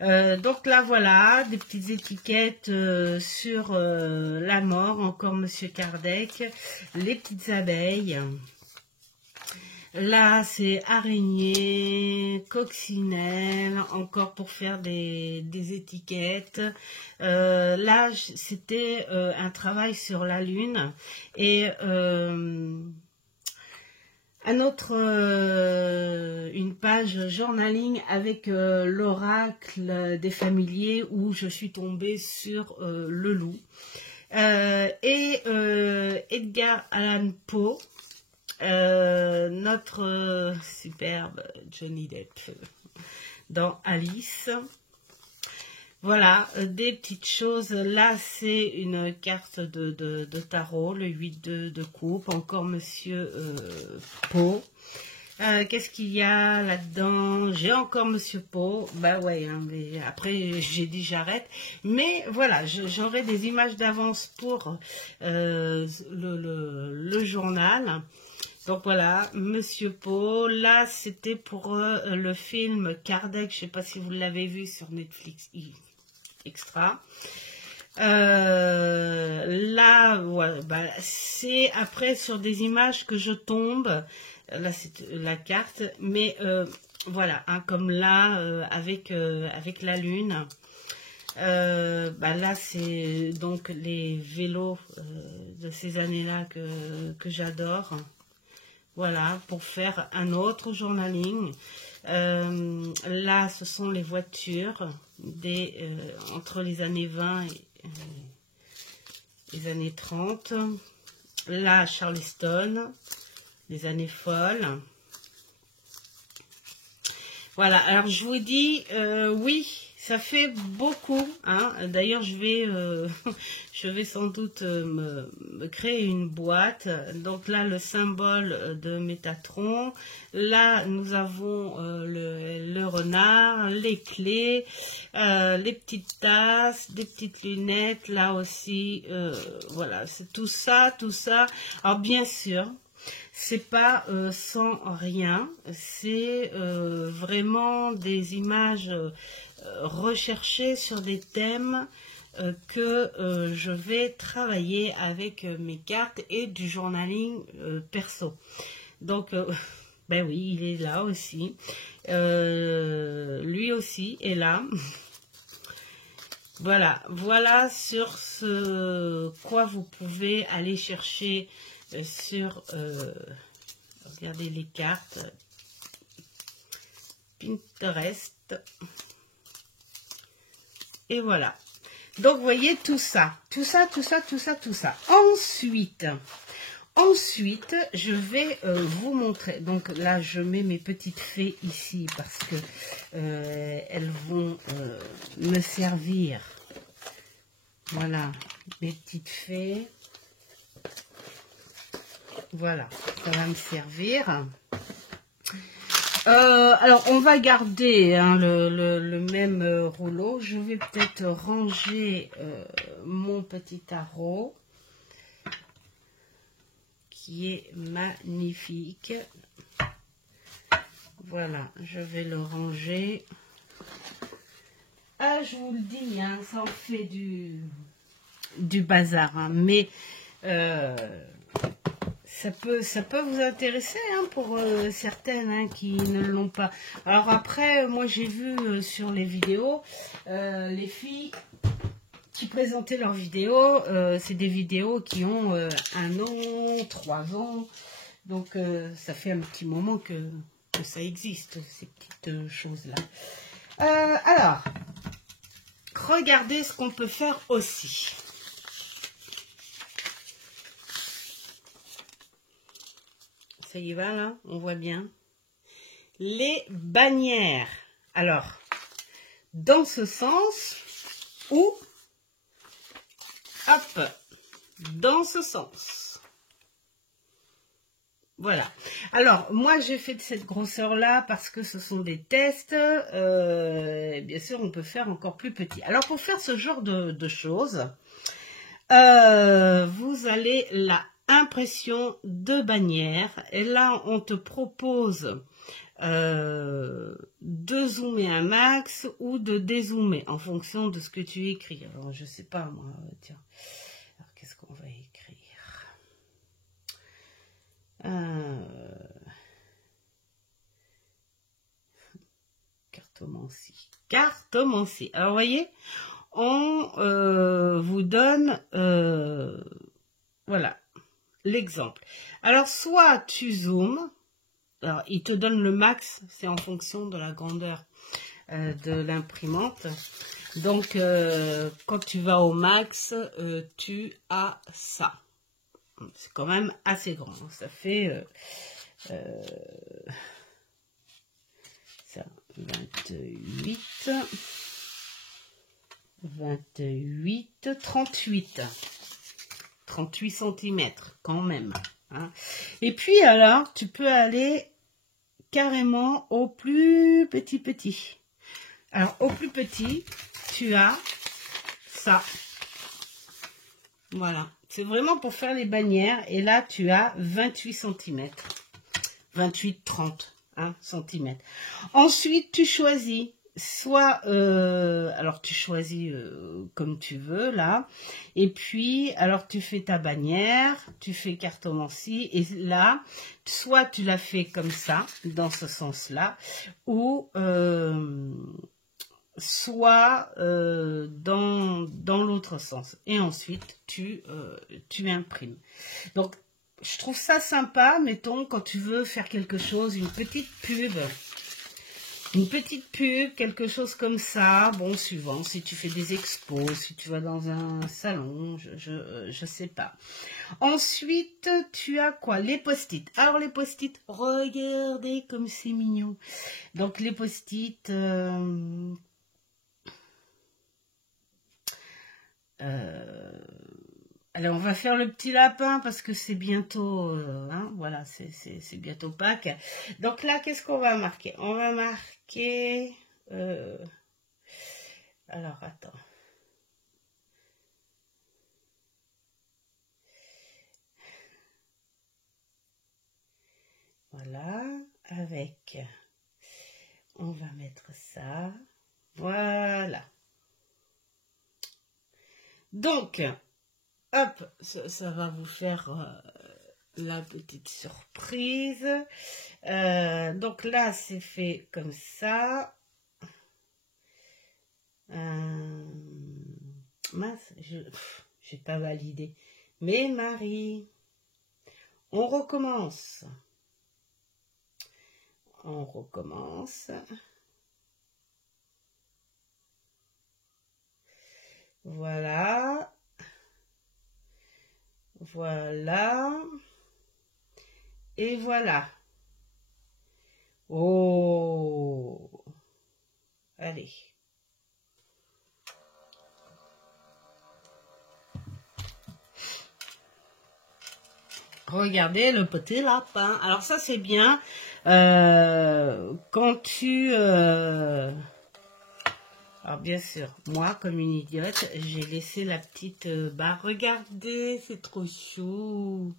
Hein. Donc là, voilà, des petites étiquettes sur la mort. Encore Monsieur Kardec. Les petites abeilles. Là, c'est araignée, coccinelle, encore pour faire des étiquettes. Là, c'était un travail sur la lune. Et un autre, une page journaling avec l'oracle des familiers où je suis tombée sur le loup. Et Edgar Allan Poe. Notre superbe Johnny Depp dans Alice. Voilà, des petites choses. Là, c'est une carte de tarot, le 8 de coupe. Encore Monsieur Pau. Qu'est-ce qu'il y a là-dedans? J'ai encore Monsieur Pau. Bah ouais, hein, mais après, j'ai dit j'arrête. Mais voilà, j'aurai des images d'avance pour le journal. Donc voilà, Monsieur Pau. Là, c'était pour le film Kardec. Je ne sais pas si vous l'avez vu sur Netflix Extra. Là, ouais, bah, c'est après sur des images que je tombe. Là, c'est la carte. Mais voilà, hein, comme là, avec la lune. Bah là, c'est donc les vélos de ces années-là que j'adore. Voilà, pour faire un autre journaling. Là, ce sont les voitures entre les années 20 et les années 30. Là, Charleston, les années folles. Voilà, alors je vous dis, oui, ça fait beaucoup, hein. D'ailleurs, je vais sans doute me créer une boîte. Donc là, le symbole de Métatron. Là, nous avons le renard, les clés, les petites tasses, des petites lunettes. Là aussi, voilà, c'est tout ça, tout ça. Alors bien sûr, c'est pas sans rien. C'est vraiment des images recherchées sur des thèmes que je vais travailler avec mes cartes et du journaling perso. Donc, ben oui, il est là aussi. Lui aussi est là. Voilà, voilà sur ce quoi vous pouvez aller chercher sur, regardez les cartes, Pinterest. Et voilà. Donc, vous voyez tout ça. Tout ça, tout ça, tout ça, tout ça. Ensuite, je vais vous montrer. Donc là, je mets mes petites fées ici parce que elles vont me servir. Voilà, les petites fées. Voilà, ça va me servir. Alors, on va garder hein, le même rouleau. Je vais peut-être ranger mon petit tarot qui est magnifique. Voilà, je vais le ranger. Ah, je vous le dis, hein, ça en fait du bazar. Hein, mais ça peut vous intéresser hein, pour certaines hein, qui ne l'ont pas. Alors après, moi j'ai vu sur les vidéos, les filles qui présentaient leurs vidéos, c'est des vidéos qui ont 1 an, 3 ans. Donc ça fait un petit moment que ça existe, ces petites choses-là. Alors, regardez ce qu'on peut faire aussi. Ça y va là, on voit bien. Les bannières. Alors, dans ce sens ou hop, dans ce sens. Voilà. Alors, moi, j'ai fait de cette grosseur-là parce que ce sont des tests. Bien sûr, on peut faire encore plus petit. Alors, pour faire ce genre de choses, vous allez la impression de bannière. Et là, on te propose de zoomer un max ou de dézoomer en fonction de ce que tu écris. Alors, je sais pas, moi, tiens. Alors, qu'est-ce qu'on va écrire? Cartomancie. Cartomancie. Alors, vous voyez, on vous donne, voilà, l'exemple. Alors, soit tu zoomes, alors, il te donne le max, c'est en fonction de la grandeur de l'imprimante. Donc, quand tu vas au max, tu as ça. C'est quand même assez grand. Ça fait ça, 28. 28, 38. 38 cm quand même. Hein. Et puis alors, tu peux aller carrément au plus petit. Alors, au plus petit, tu as ça. Voilà. C'est vraiment pour faire les bannières. Et là, tu as 28 cm. 28-30 cm. Ensuite, tu choisis. Soit, alors tu choisis comme tu veux là, et puis alors tu fais ta bannière, tu fais cartomancie, et là, soit tu la fais comme ça, dans ce sens-là, ou soit dans l'autre sens, et ensuite tu imprimes. Donc, je trouve ça sympa, mettons, quand tu veux faire quelque chose, une petite pub, quelque chose comme ça, bon, suivant, si tu fais des expos, si tu vas dans un salon, je sais pas. Ensuite, tu as quoi? Les post-it. Alors, les post-it, regardez comme c'est mignon. Donc, les post-it, allez, on va faire le petit lapin parce que c'est bientôt, voilà, c'est bientôt Pâques. Donc là, qu'est-ce qu'on va marquer? On va marquer, alors attends. Voilà, avec, on va mettre ça, voilà. Donc, hop, ça va vous faire la petite surprise. Donc là, c'est fait comme ça. Mince, j'ai pas validé. Mais Marie, on recommence. On recommence. Voilà. Voilà. Et voilà. Oh. Allez. Regardez le petit lapin. Alors ça c'est bien. Quand tu... Alors bien sûr, moi comme une idiote, j'ai laissé la petite barre. Regardez, c'est trop chou.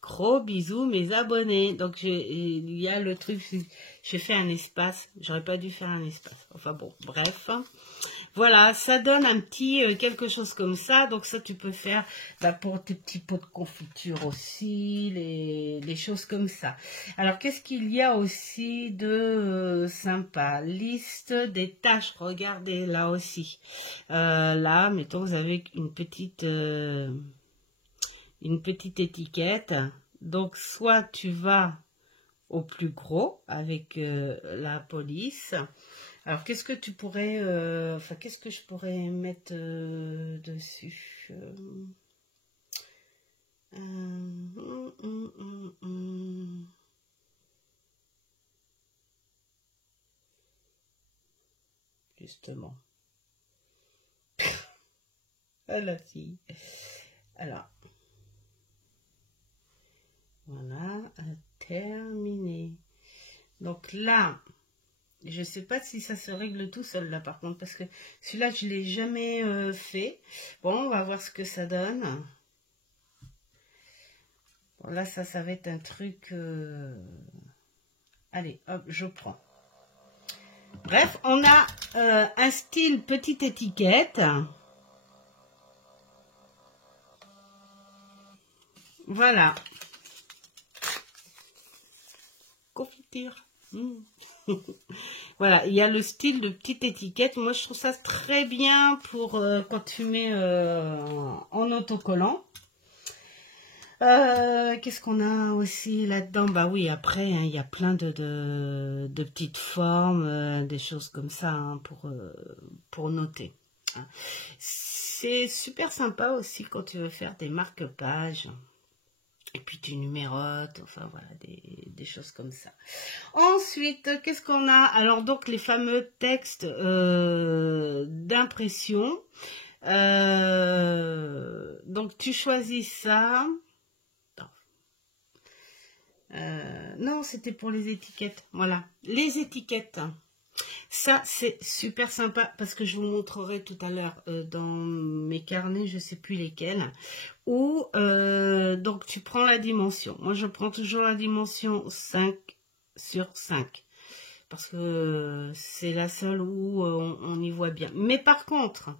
Gros bisous mes abonnés. Donc il y a le truc, j'ai fait un espace. J'aurais pas dû faire un espace. Enfin bon, bref. Voilà, ça donne un petit quelque chose comme ça. Donc ça, tu peux faire pour tes petits pots de confiture aussi, les choses comme ça. Alors, qu'est-ce qu'il y a aussi de sympa? Liste des tâches. Regardez, là aussi. Là, mettons, vous avez une petite étiquette. Donc, soit tu vas au plus gros avec la police. Alors, qu'est-ce que tu pourrais... qu'est-ce que je pourrais mettre dessus Justement. Ah, la fille. Alors. Voilà, terminé. Donc là... Je ne sais pas si ça se règle tout seul là par contre, parce que celui-là je ne l'ai jamais fait. Bon, on va voir ce que ça donne. Bon, là ça va être un truc... Allez, hop, je prends. Bref, on a un style petite étiquette. Voilà. Confiture. Voilà, il y a le style de petite étiquette. Moi, je trouve ça très bien pour quand tu mets en autocollant. Qu'est-ce qu'on a aussi là-dedans? Bah oui, après, hein, il y a plein de petites formes, des choses comme ça hein, pour noter. Hein. C'est super sympa aussi quand tu veux faire des marque-pages. Et puis tu numérotes, enfin voilà, des choses comme ça. Ensuite, qu'est-ce qu'on a? Alors donc les fameux textes d'impression. Donc tu choisis ça. Non, c'était pour les étiquettes. Voilà, les étiquettes. Ça, c'est super sympa parce que je vous montrerai tout à l'heure dans mes carnets, je ne sais plus lesquels, où donc tu prends la dimension. Moi, je prends toujours la dimension 5/5 parce que c'est la seule où on y voit bien. Mais par contre,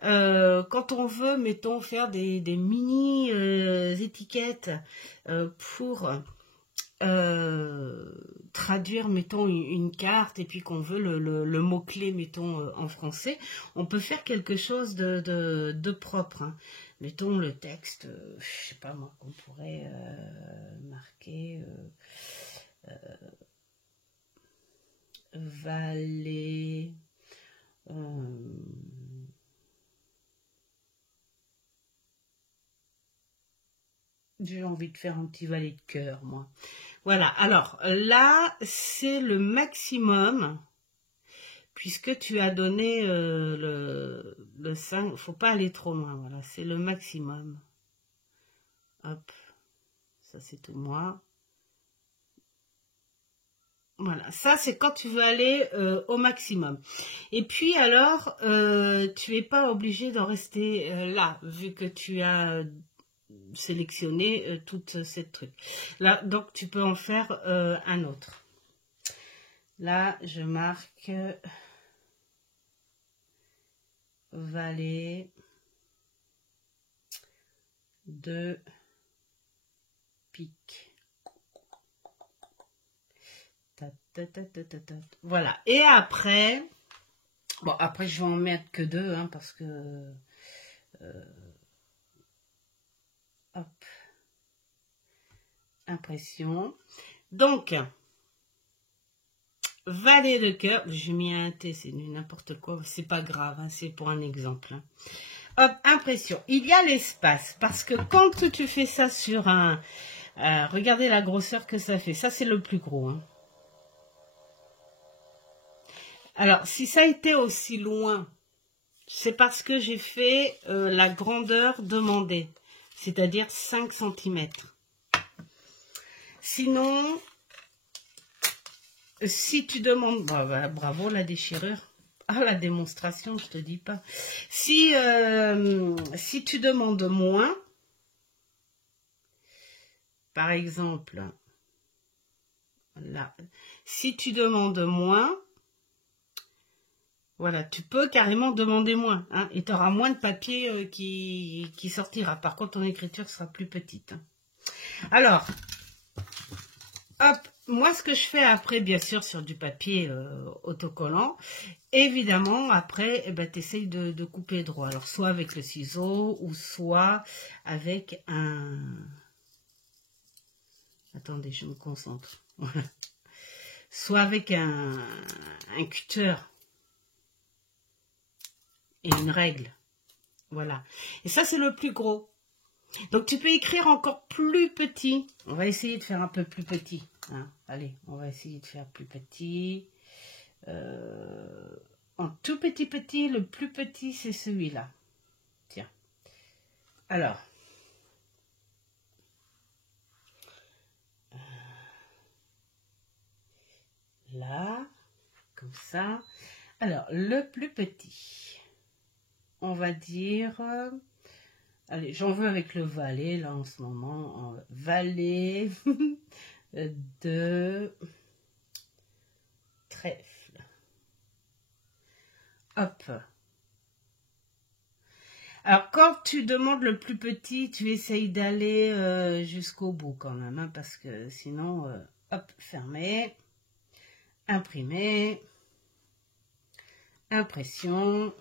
quand on veut, mettons, faire des mini étiquettes pour traduire, mettons, une carte et puis qu'on veut le mot-clé, mettons, en français, on peut faire quelque chose de propre. Hein. Mettons le texte, je sais pas moi, qu'on pourrait marquer Vallée. J'ai envie de faire un petit valet de cœur, moi. Voilà, alors là, c'est le maximum, puisque tu as donné le 5, il ne faut pas aller trop loin, voilà, c'est le maximum. Hop, ça c'est tout moi. Voilà, ça c'est quand tu veux aller au maximum. Et puis alors, tu n'es pas obligé d'en rester là, vu que tu as sélectionné toute cette truc. Là, donc tu peux en faire un autre. Là, je marque Vallée de pique. Voilà. Et après, bon, après je vais en mettre que 2, hein, parce que hop, impression. Donc, Vallée de cœur, j'ai mis un T, c'est n'importe quoi, c'est pas grave, hein, c'est pour un exemple. Hein. Hop, impression. Il y a l'espace, parce que quand tu fais ça sur un... regardez la grosseur que ça fait, ça c'est le plus gros. Hein. Alors, si ça a été aussi loin, c'est parce que j'ai fait la grandeur demandée, c'est-à-dire 5 cm. Sinon, si tu demandes... bravo la déchirure. Ah, la démonstration, je te dis pas. Si tu demandes moins, par exemple, là, si tu demandes moins, voilà, tu peux carrément demander moins, hein, et tu auras moins de papier qui sortira. Par contre, ton écriture sera plus petite. Hein. Alors, hop, moi, ce que je fais après, bien sûr, sur du papier autocollant, évidemment, après, eh ben, tu essayes de couper droit. Alors, soit avec le ciseau, ou soit avec un... Attendez, je me concentre. Voilà. Soit avec un cutter. Et une règle. Voilà. Et ça, c'est le plus gros. Donc, tu peux écrire encore plus petit. On va essayer de faire un peu plus petit. Hein. Allez, on va essayer de faire plus petit. En tout petit, le plus petit, c'est celui-là. Tiens. Alors. Là. Comme ça. Alors, le plus petit. On va dire... allez, j'en veux avec le valet, là, en ce moment. Valet de trèfle. Hop. Alors, quand tu demandes le plus petit, tu essayes d'aller jusqu'au bout quand même, hein, parce que sinon, hop, fermé, imprimer, impression.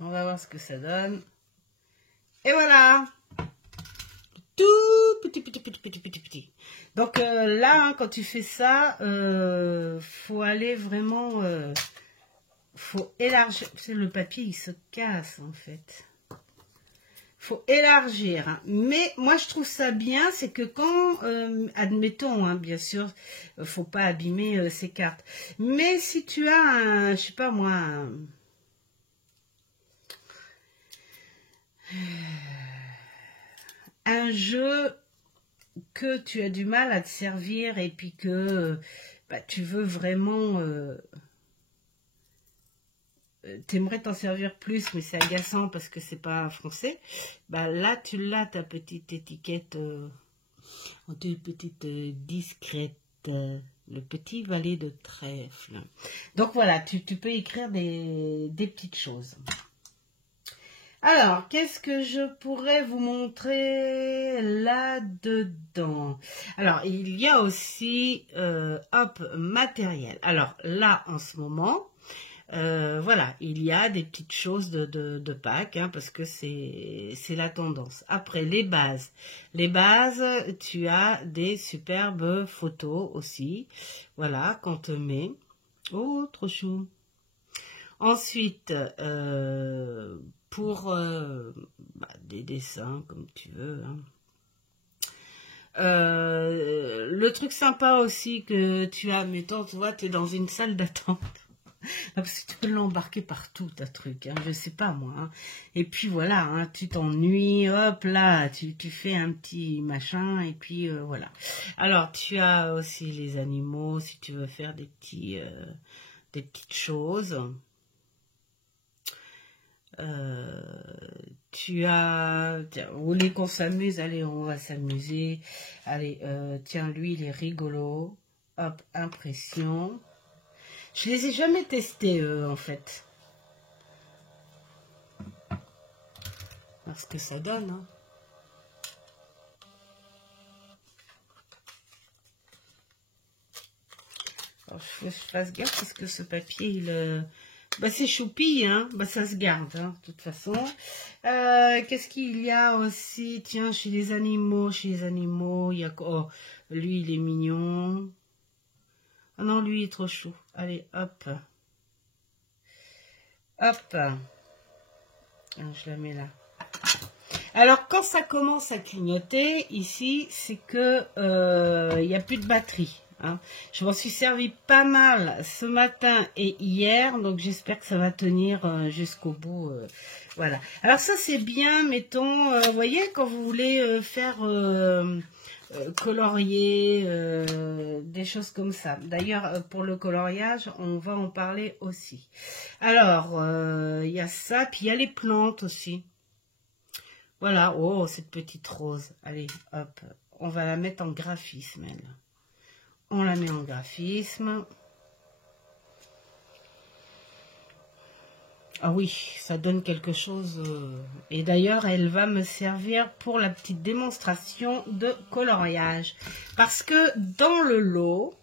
On va voir ce que ça donne. Et voilà. Tout petit. Donc là, hein, quand tu fais ça, faut aller vraiment... faut élargir. Le papier, il se casse, en fait. faut élargir. Hein. Mais moi, je trouve ça bien, c'est que quand, admettons, hein, bien sûr, faut pas abîmer ces cartes. Mais si tu as un, je sais pas moi, un jeu que tu as du mal à te servir et puis que bah, tu veux vraiment... t'aimerais t'en servir plus, mais c'est agaçant parce que c'est pas français. Bah là, tu l'as, ta petite étiquette, une petite discrète, le petit valet de trèfle. Donc voilà, tu peux écrire des petites choses. Alors, qu'est-ce que je pourrais vous montrer là-dedans? Alors, il y a aussi, hop, matériel. Alors là, en ce moment, voilà, il y a des petites choses de Pâques, hein, parce que c'est la tendance. Après, les bases. Les bases, tu as des superbes photos aussi. Voilà, qu'on te met. Oh, trop chou. Ensuite, pour des dessins, comme tu veux. Hein. Le truc sympa aussi que tu as, mettons, tu vois, tu es dans une salle d'attente. Parce que tu peux l'embarquer partout, ta truc, hein, je sais pas moi. Hein. Et puis voilà, hein, tu t'ennuies, hop là, tu fais un petit machin, et puis voilà. Alors, tu as aussi les animaux, si tu veux faire des petites choses. Tu as... Tiens, vous voulez qu'on s'amuse? Allez, on va s'amuser. Allez, tiens, lui, il est rigolo. Hop, impression. Je les ai jamais testés, en fait. Alors, ce que ça donne, hein. Alors, faut que je fasse gaffe parce que ce papier, il... Bah, c'est choupi, hein. Bah, ça se garde, hein, de toute façon. Qu'est-ce qu'il y a aussi? Tiens, chez les animaux, il y a... Oh, lui, il est mignon. Ah non, lui, il est trop chou. Allez, hop. Hop. Alors, je la mets là. Alors, quand ça commence à clignoter, ici, c'est que il n'y a plus de batterie. Hein. Je m'en suis servi pas mal ce matin et hier, donc j'espère que ça va tenir jusqu'au bout. Voilà. Alors ça, c'est bien, mettons, vous voyez, quand vous voulez faire... colorier, des choses comme ça. D'ailleurs, pour le coloriage, on va en parler aussi. Alors, il y a ça, puis il y a les plantes aussi. Voilà, oh, cette petite rose. Allez, hop, on va la mettre en graphisme, elle. On la met en graphisme. Ah oui, ça donne quelque chose. Et d'ailleurs, elle va me servir pour la petite démonstration de coloriage. Parce que dans le lot,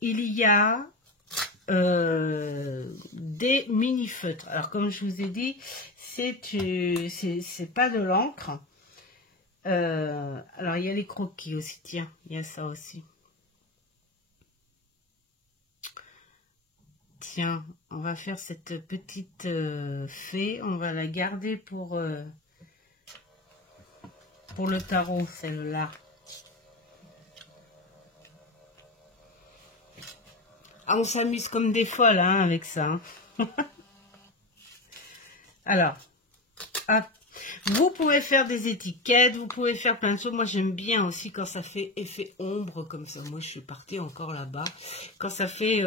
il y a des mini-feutres. Alors, comme je vous ai dit, c'est pas de l'encre. Alors, il y a les croquis aussi. Tiens, il y a ça aussi. Tiens, on va faire cette petite fée, on va la garder pour le tarot, celle-là. Ah, on s'amuse comme des folles hein, avec ça. Hein. Alors, hop. Vous pouvez faire des étiquettes, vous pouvez faire plein de choses. Moi, j'aime bien aussi quand ça fait effet ombre, comme ça. Moi, je suis partie encore là-bas. Quand ça fait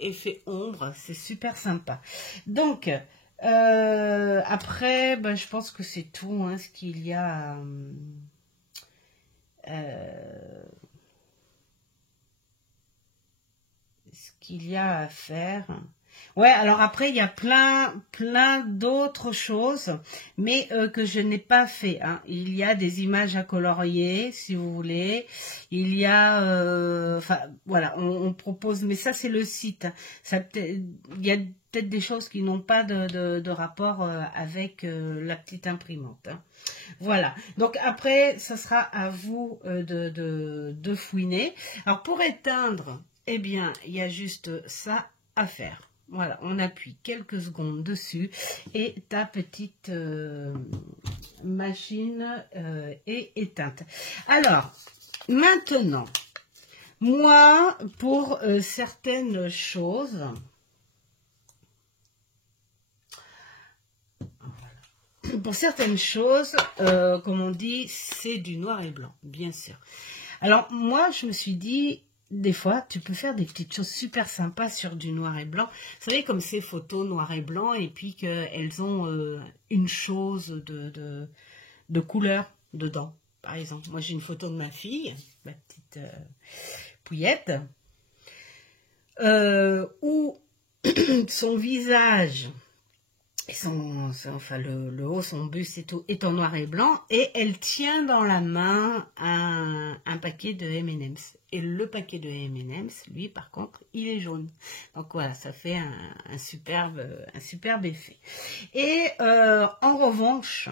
effet ombre, c'est super sympa. Donc, après, ben, je pense que c'est tout, hein, ce qu'il y a... ce qu'il y a à faire... Ouais, alors après, il y a plein d'autres choses, mais que je n'ai pas fait. Hein. Il y a des images à colorier, si vous voulez. Il y a... enfin, voilà, on propose... Mais ça, c'est le site. Ça, il y a peut-être des choses qui n'ont pas de rapport avec la petite imprimante. Hein. Voilà. Donc après, ça sera à vous de fouiner. Alors, pour éteindre, eh bien, il y a juste ça à faire. Voilà, on appuie quelques secondes dessus et ta petite machine est éteinte. Alors, maintenant, moi, pour certaines choses, comme on dit, c'est du noir et blanc, bien sûr. Alors, moi, je me suis dit, des fois, tu peux faire des petites choses super sympas sur du noir et blanc. Vous savez, comme ces photos noir et blanc, et puis qu'elles ont une chose de couleur dedans. Par exemple, moi, j'ai une photo de ma fille, ma petite Pouillette, où son visage... Et enfin le haut, son buste et tout, est en noir et blanc, et elle tient dans la main un paquet de M&M's. Et le paquet de M&M's, lui, par contre, il est jaune. Donc voilà, ça fait un superbe effet. Et en revanche,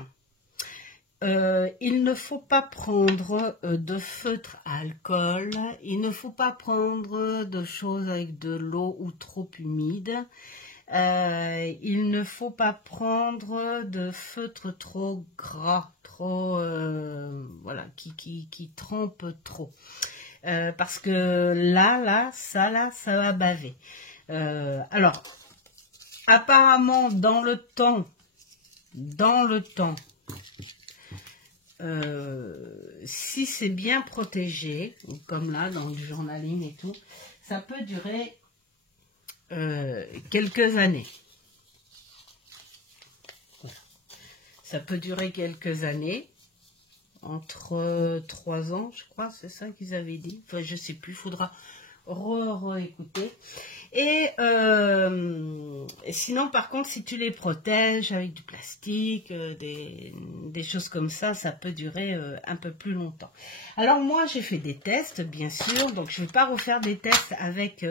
il ne faut pas prendre de feutre à alcool, il ne faut pas prendre de choses avec de l'eau ou trop humide. Il ne faut pas prendre de feutre trop gras, trop voilà, qui trempe trop, parce que ça va baver. Alors, apparemment dans le temps, si c'est bien protégé, comme là dans le journaling et tout, ça peut durer quelques années. Voilà. Ça peut durer quelques années, entre 3 ans, je crois, c'est ça qu'ils avaient dit. Enfin, je sais plus, il faudra réécouter. Et sinon, par contre, si tu les protèges avec du plastique, des choses comme ça peut durer un peu plus longtemps. Alors moi, j'ai fait des tests, bien sûr, donc je ne vais pas refaire des tests avec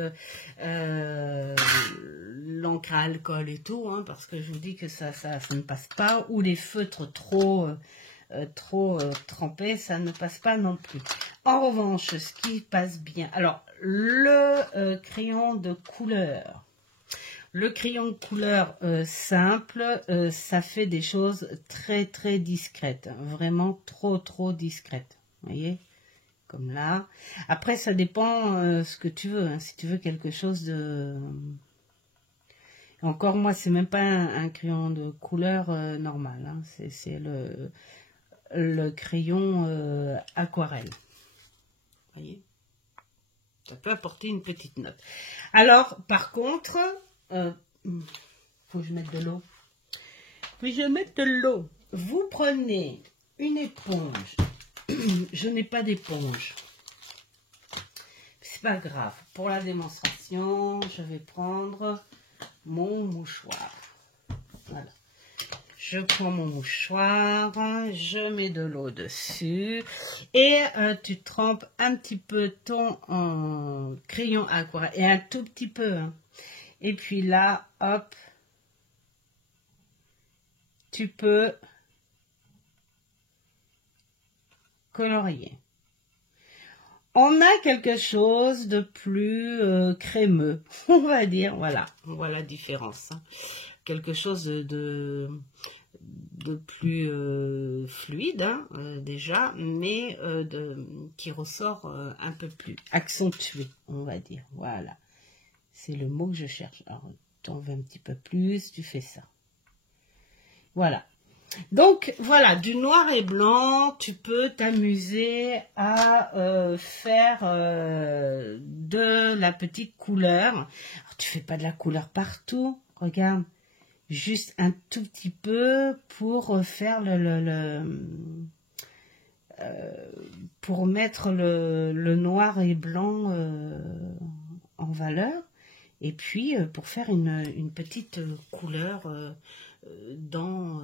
l'encre à alcool et tout, hein, parce que je vous dis que ça ne passe pas, ou les feutres trop trempés, ça ne passe pas non plus. En revanche, ce qui passe bien, alors le crayon de couleur, simple, ça fait des choses très très discrètes, vraiment trop discrètes, vous voyez, comme là. Après, ça dépend ce que tu veux, hein. Si tu veux quelque chose de... Encore, moi, c'est même pas un crayon de couleur normal, hein. C'est le crayon aquarelle. Vous voyez, ça peut apporter une petite note. Alors, par contre, faut que je mette de l'eau. Puis je mette de l'eau. Vous prenez une éponge. Je n'ai pas d'éponge. C'est pas grave. Pour la démonstration, je vais prendre mon mouchoir. Voilà. Je prends mon mouchoir, je mets de l'eau dessus et tu trempes un petit peu ton crayon aquarelle, et un tout petit peu. Hein. Et puis là, hop, tu peux colorier. On a quelque chose de plus crémeux, on va dire, voilà, on voit la différence. Hein. Quelque chose de plus fluide, hein, déjà, mais qui ressort un peu plus accentué, on va dire. Voilà, c'est le mot que je cherche. Alors, tu en veux un petit peu plus, tu fais ça. Voilà. Donc, voilà, du noir et blanc, tu peux t'amuser à faire de la petite couleur. Alors, tu fais pas de la couleur partout, regarde. Juste un tout petit peu pour faire pour mettre le noir et blanc en valeur, et puis pour faire une petite couleur dans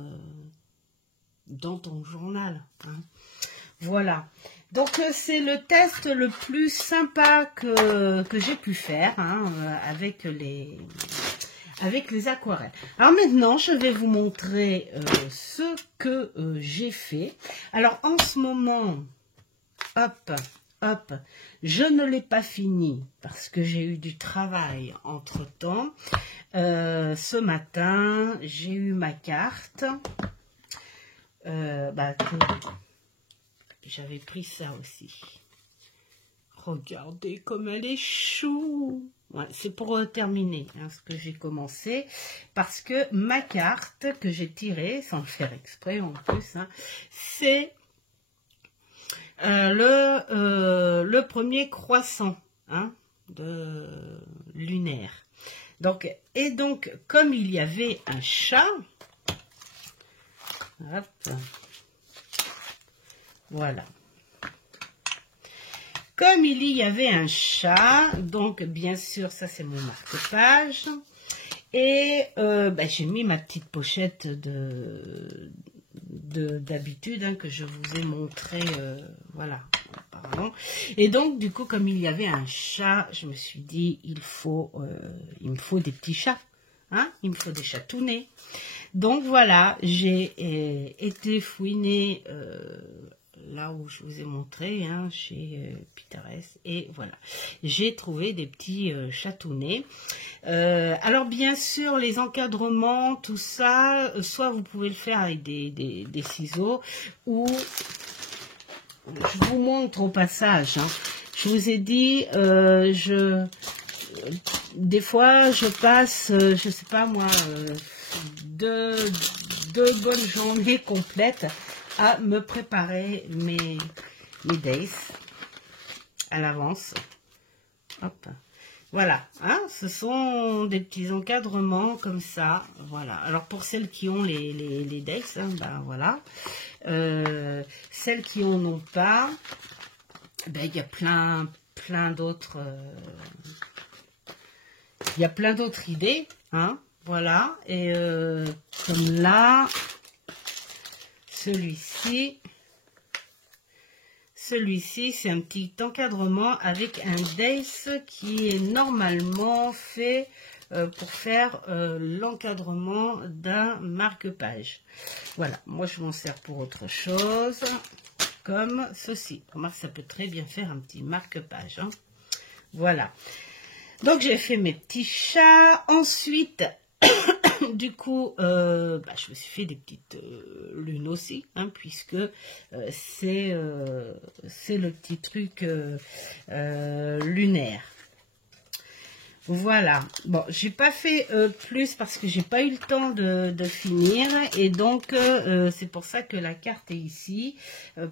ton journal. Hein. Voilà. Donc c'est le test le plus sympa que j'ai pu faire, hein, avec les aquarelles. Alors maintenant, je vais vous montrer ce que j'ai fait. Alors en ce moment, hop, hop, je ne l'ai pas fini parce que j'ai eu du travail entre-temps. Ce matin, j'ai eu ma carte. J'avais pris ça aussi. Regardez comme elle est chou. Ouais, c'est pour terminer ce que j'ai commencé. Parce que ma carte que j'ai tirée, sans le faire exprès en plus, c'est le premier croissant de lunaire. Donc, comme il y avait un chat, hop, voilà. Comme il y avait un chat, donc bien sûr, ça c'est mon marque-page. Et j'ai mis ma petite pochette d'habitude que je vous ai montré, voilà, pardon. Et donc du coup, comme il y avait un chat, je me suis dit, il me faut des petits chats, il me faut des chatounets. Donc voilà, j'ai été fouiner là où je vous ai montré, chez Pinterest, et voilà, j'ai trouvé des petits chatounets. Alors bien sûr, les encadrements, tout ça, soit vous pouvez le faire avec des ciseaux, ou je vous montre au passage. Je vous ai dit, des fois je passe, je sais pas moi, deux bonnes journées complètes à me préparer mes days à l'avance. Hop, voilà, ce sont des petits encadrements comme ça, voilà. Alors pour celles qui ont les days, voilà. Celles qui en ont pas, il y a plein d'autres, idées, voilà. Et comme là, celui-ci, c'est un petit encadrement avec un days qui est normalement fait pour faire l'encadrement d'un marque-page. Voilà, moi je m'en sers pour autre chose, comme ceci. Remarque, ça peut très bien faire un petit marque-page. Voilà. Donc j'ai fait mes petits chats. Ensuite, du coup, je me suis fait des petites lunes aussi, puisque c'est le petit truc lunaire. Voilà. Bon, j'ai pas fait plus parce que j'ai pas eu le temps de finir, et donc c'est pour ça que la carte est ici,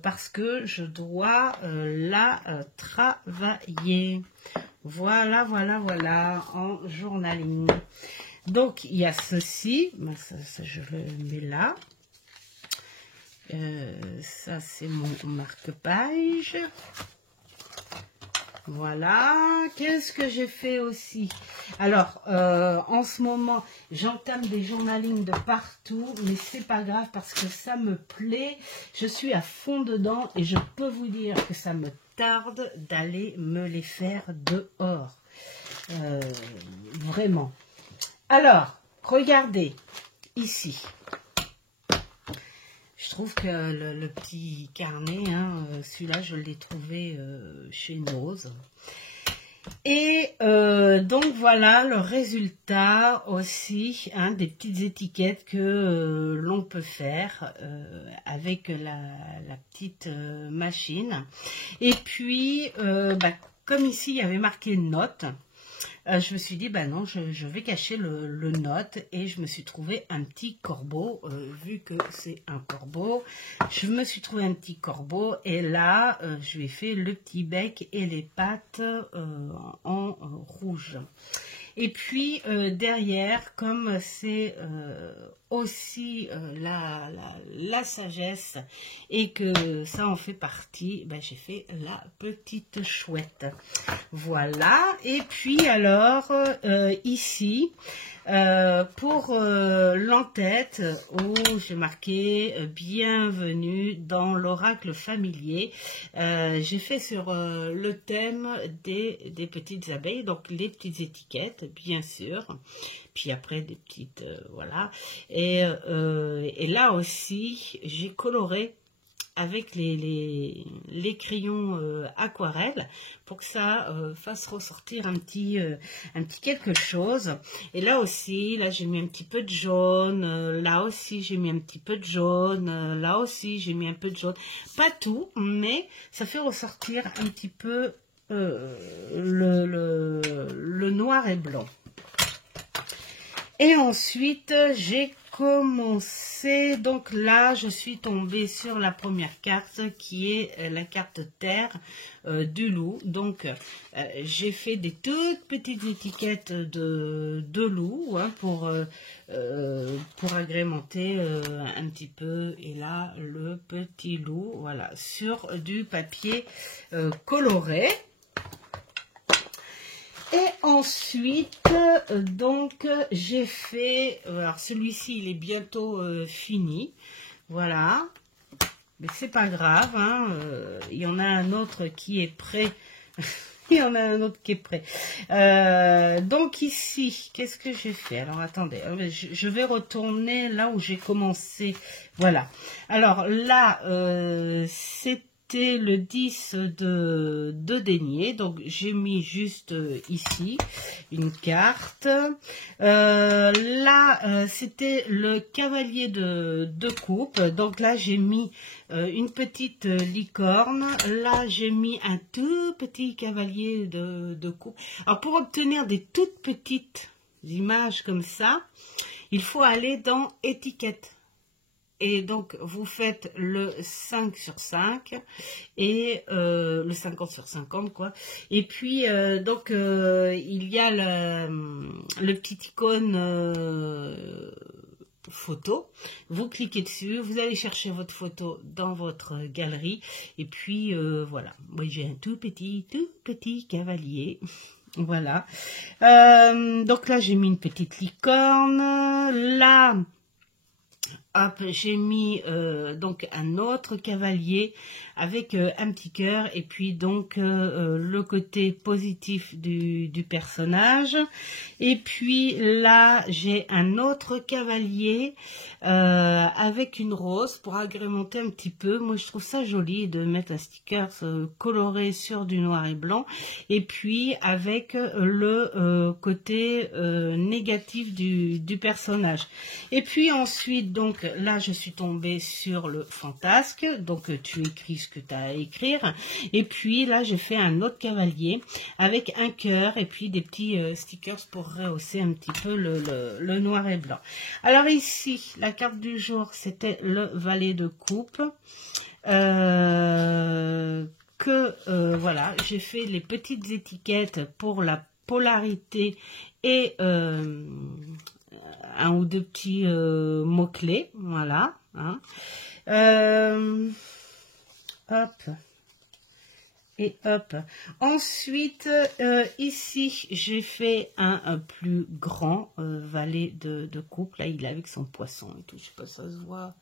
parce que je dois la travailler. Voilà, en journaling. Donc, il y a ceci, ça je le mets là. Ça, c'est mon marque-page. Voilà. Qu'est-ce que j'ai fait aussi? Alors, en ce moment, j'entame des journalings de partout, mais c'est pas grave parce que ça me plaît. Je suis à fond dedans et je peux vous dire que ça me tarde d'aller me les faire dehors. Vraiment. Alors, regardez, ici, je trouve que le petit carnet, celui-là, je l'ai trouvé chez Nose. Et donc, voilà le résultat aussi, des petites étiquettes que l'on peut faire avec la petite machine. Et puis, comme ici, il y avait marqué notes, je me suis dit, non, je vais cacher le note, et je me suis trouvé un petit corbeau, vu que c'est un corbeau, je me suis trouvé un petit corbeau, et là, je lui ai fait le petit bec et les pattes en rouge. Et puis, derrière, comme c'est aussi la sagesse, et que ça en fait partie, j'ai fait la petite chouette. Voilà. Et puis alors, ici, pour l'entête, où j'ai marqué bienvenue dans l'oracle familier, j'ai fait sur le thème des petites abeilles, donc les petites étiquettes, bien sûr, puis après des petites, voilà, et là aussi j'ai coloré avec les crayons aquarelle pour que ça fasse ressortir un petit quelque chose. Et là aussi, là j'ai mis un petit peu de jaune, là aussi j'ai mis un petit peu de jaune, là aussi j'ai mis un peu de jaune. Pas tout, mais ça fait ressortir un petit peu le noir et blanc. Et ensuite, j'ai commencé, donc là, je suis tombée sur la première carte qui est la carte terre du loup. Donc, j'ai fait des toutes petites étiquettes de loup hein, pour agrémenter un petit peu. Et là, le petit loup, voilà, sur du papier coloré. Et ensuite, donc, j'ai fait, alors celui-ci, il est bientôt fini, voilà, mais c'est pas grave, hein, il y en a un autre qui est prêt, il y en a un autre qui est prêt. Donc ici, qu'est-ce que j'ai fait? Alors attendez, je vais retourner là où j'ai commencé, voilà. Alors là, c'était le 10 de denier, donc j'ai mis juste ici une carte. Là, c'était le cavalier de coupe, donc là j'ai mis une petite licorne, là j'ai mis un tout petit cavalier de coupe. Alors pour obtenir des toutes petites images comme ça, il faut aller dans étiquette. Et donc, vous faites le 5 sur 5 et le 50 sur 50, quoi. Et puis, donc, il y a le petit icône photo. Vous cliquez dessus, vous allez chercher votre photo dans votre galerie. Et puis, voilà. Moi, j'ai un tout petit cavalier. Voilà. Donc là, j'ai mis une petite licorne. Là, hop, j'ai mis donc un autre cavalier avec un petit cœur et puis donc le côté positif du personnage. Et puis là, j'ai un autre cavalier avec une rose pour agrémenter un petit peu. Moi, je trouve ça joli de mettre un sticker coloré sur du noir et blanc. Et puis avec le côté négatif du personnage. Et puis ensuite, donc là, je suis tombée sur le fantasque. Donc, tu écris ce que tu as à écrire. Et puis là, j'ai fait un autre cavalier avec un cœur et puis des petits stickers pour rehausser un petit peu le noir et blanc. Alors ici, la carte du jour, c'était le valet de coupe. Voilà, j'ai fait les petites étiquettes pour la polarité et un ou deux petits mots-clés, voilà. Hein. Hop. Et hop. Ensuite, ici, j'ai fait un plus grand valet de coupe. Là, il est avec son poisson et tout. Je sais pas si ça se voit.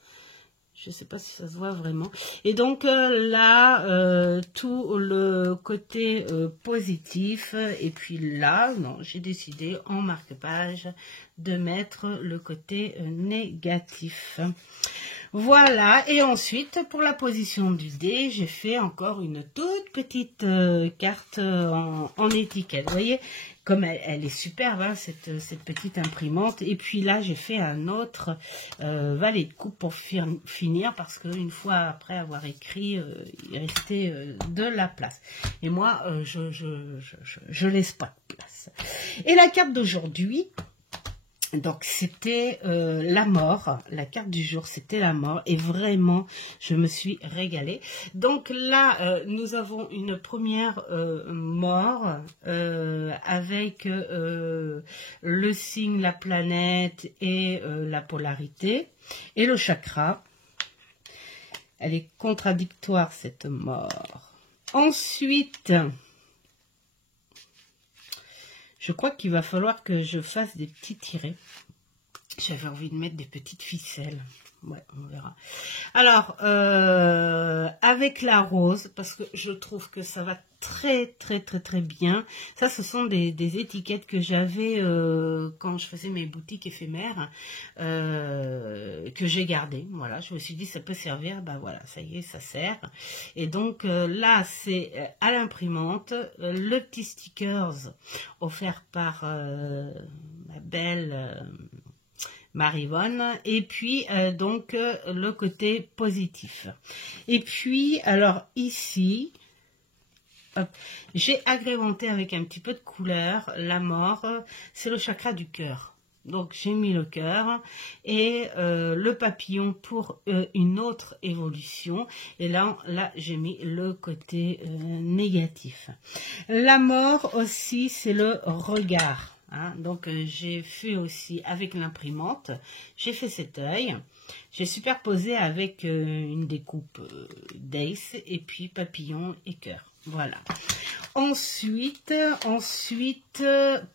Je sais pas si ça se voit vraiment. Et donc là, tout le côté positif. Et puis là, non, j'ai décidé en marque-page de mettre le côté négatif. Voilà, et ensuite, pour la position du dé, j'ai fait encore une toute petite carte en étiquette. Vous voyez, comme elle est superbe, hein, cette petite imprimante. Et puis là, j'ai fait un autre valet de coupe pour finir, parce qu'une fois après avoir écrit, il restait de la place. Et moi, je laisse pas de place. Et la carte d'aujourd'hui, donc c'était la mort, la carte du jour c'était la mort et vraiment je me suis régalée. Donc là nous avons une première mort avec le signe, la planète et la polarité et le chakra. Elle est contradictoire cette mort. Ensuite, je crois qu'il va falloir que je fasse des petits tirets. J'avais envie de mettre des petites ficelles. Ouais, on verra. Alors, avec la rose, parce que je trouve que ça va très bien. Ça, ce sont des étiquettes que j'avais quand je faisais mes boutiques éphémères, que j'ai gardées. Voilà, je me suis dit, ça peut servir. Ben voilà, ça y est, ça sert. Et donc, là, c'est à l'imprimante, le petit stickers offert par ma belle... Marivonne, et puis donc le côté positif. Et puis alors ici, j'ai agrémenté avec un petit peu de couleur. La mort, c'est le chakra du cœur. Donc j'ai mis le cœur et le papillon pour une autre évolution. Et là j'ai mis le côté négatif. La mort aussi, c'est le regard. Hein, donc j'ai fait aussi avec l'imprimante, j'ai fait cet œil, j'ai superposé avec une découpe d'Ace et puis papillon et cœur. Voilà. Ensuite,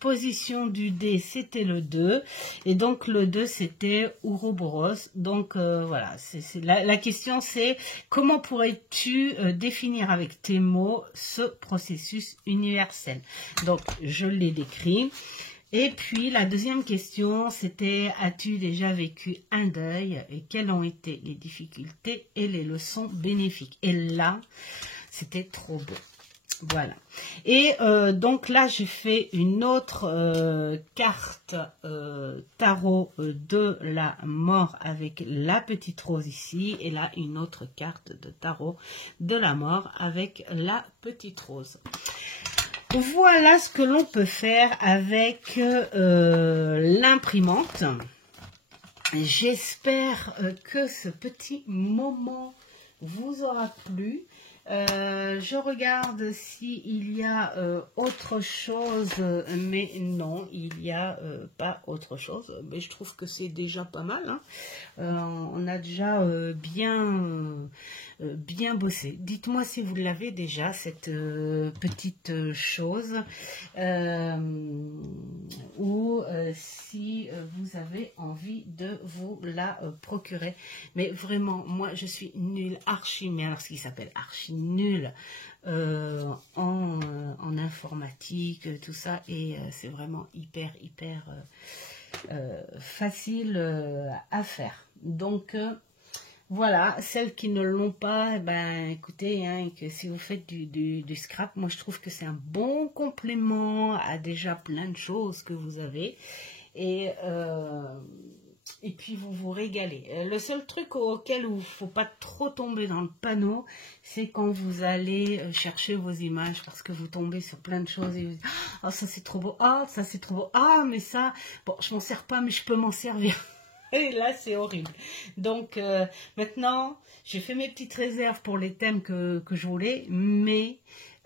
position du dé, c'était le 2. Et donc, le 2, c'était Ouroboros. Donc, voilà. La question, c'est comment pourrais-tu définir avec tes mots ce processus universel? Donc, je l'ai décrit. Et puis, la deuxième question, c'était, as-tu déjà vécu un deuil et quelles ont été les difficultés et les leçons bénéfiques? Et là, c'était trop beau. Voilà. Et donc là, j'ai fait une autre carte tarot de la mort avec la petite rose ici. Et là, une autre carte de tarot de la mort avec la petite rose. Voilà ce que l'on peut faire avec l'imprimante. J'espère que ce petit moment vous aura plu. Je regarde s'il y a autre chose, mais non, il n'y a pas autre chose. Mais je trouve que c'est déjà pas mal. Hein. On a déjà bien bossé. Dites-moi si vous l'avez déjà, cette petite chose, ou si vous avez envie de vous la procurer. Mais vraiment, moi, je suis nulle, archi, mais alors ce qui s'appelle archi nulle en informatique, tout ça, et c'est vraiment hyper facile à faire. Donc, voilà, celles qui ne l'ont pas, ben écoutez, hein, que si vous faites du scrap, moi je trouve que c'est un bon complément à déjà plein de choses que vous avez. Et puis vous vous régalez. Le seul truc auquel il ne faut pas trop tomber dans le panneau, c'est quand vous allez chercher vos images, parce que vous tombez sur plein de choses et vous dites « Ah, ça c'est trop beau, ah, ça c'est trop beau, ah, mais ça, bon, je m'en sers pas, mais je peux m'en servir. » Et là, c'est horrible. Donc, maintenant, j'ai fait mes petites réserves pour les thèmes que je voulais, mais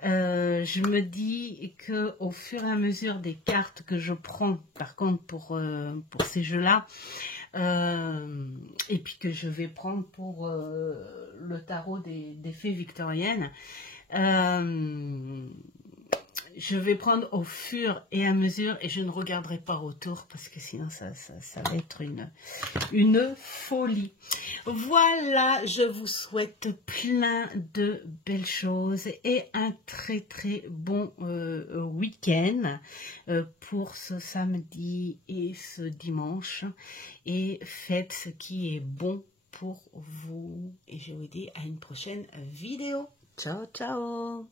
je me dis qu'au fur et à mesure des cartes que je prends, par contre, pour ces jeux-là, et puis que je vais prendre pour le tarot des fées victoriennes, je vais prendre au fur et à mesure et je ne regarderai pas autour parce que sinon ça va être une folie. Voilà, je vous souhaite plein de belles choses et un très bon week-end pour ce samedi et ce dimanche, et faites ce qui est bon pour vous et je vous dis à une prochaine vidéo. Ciao ciao.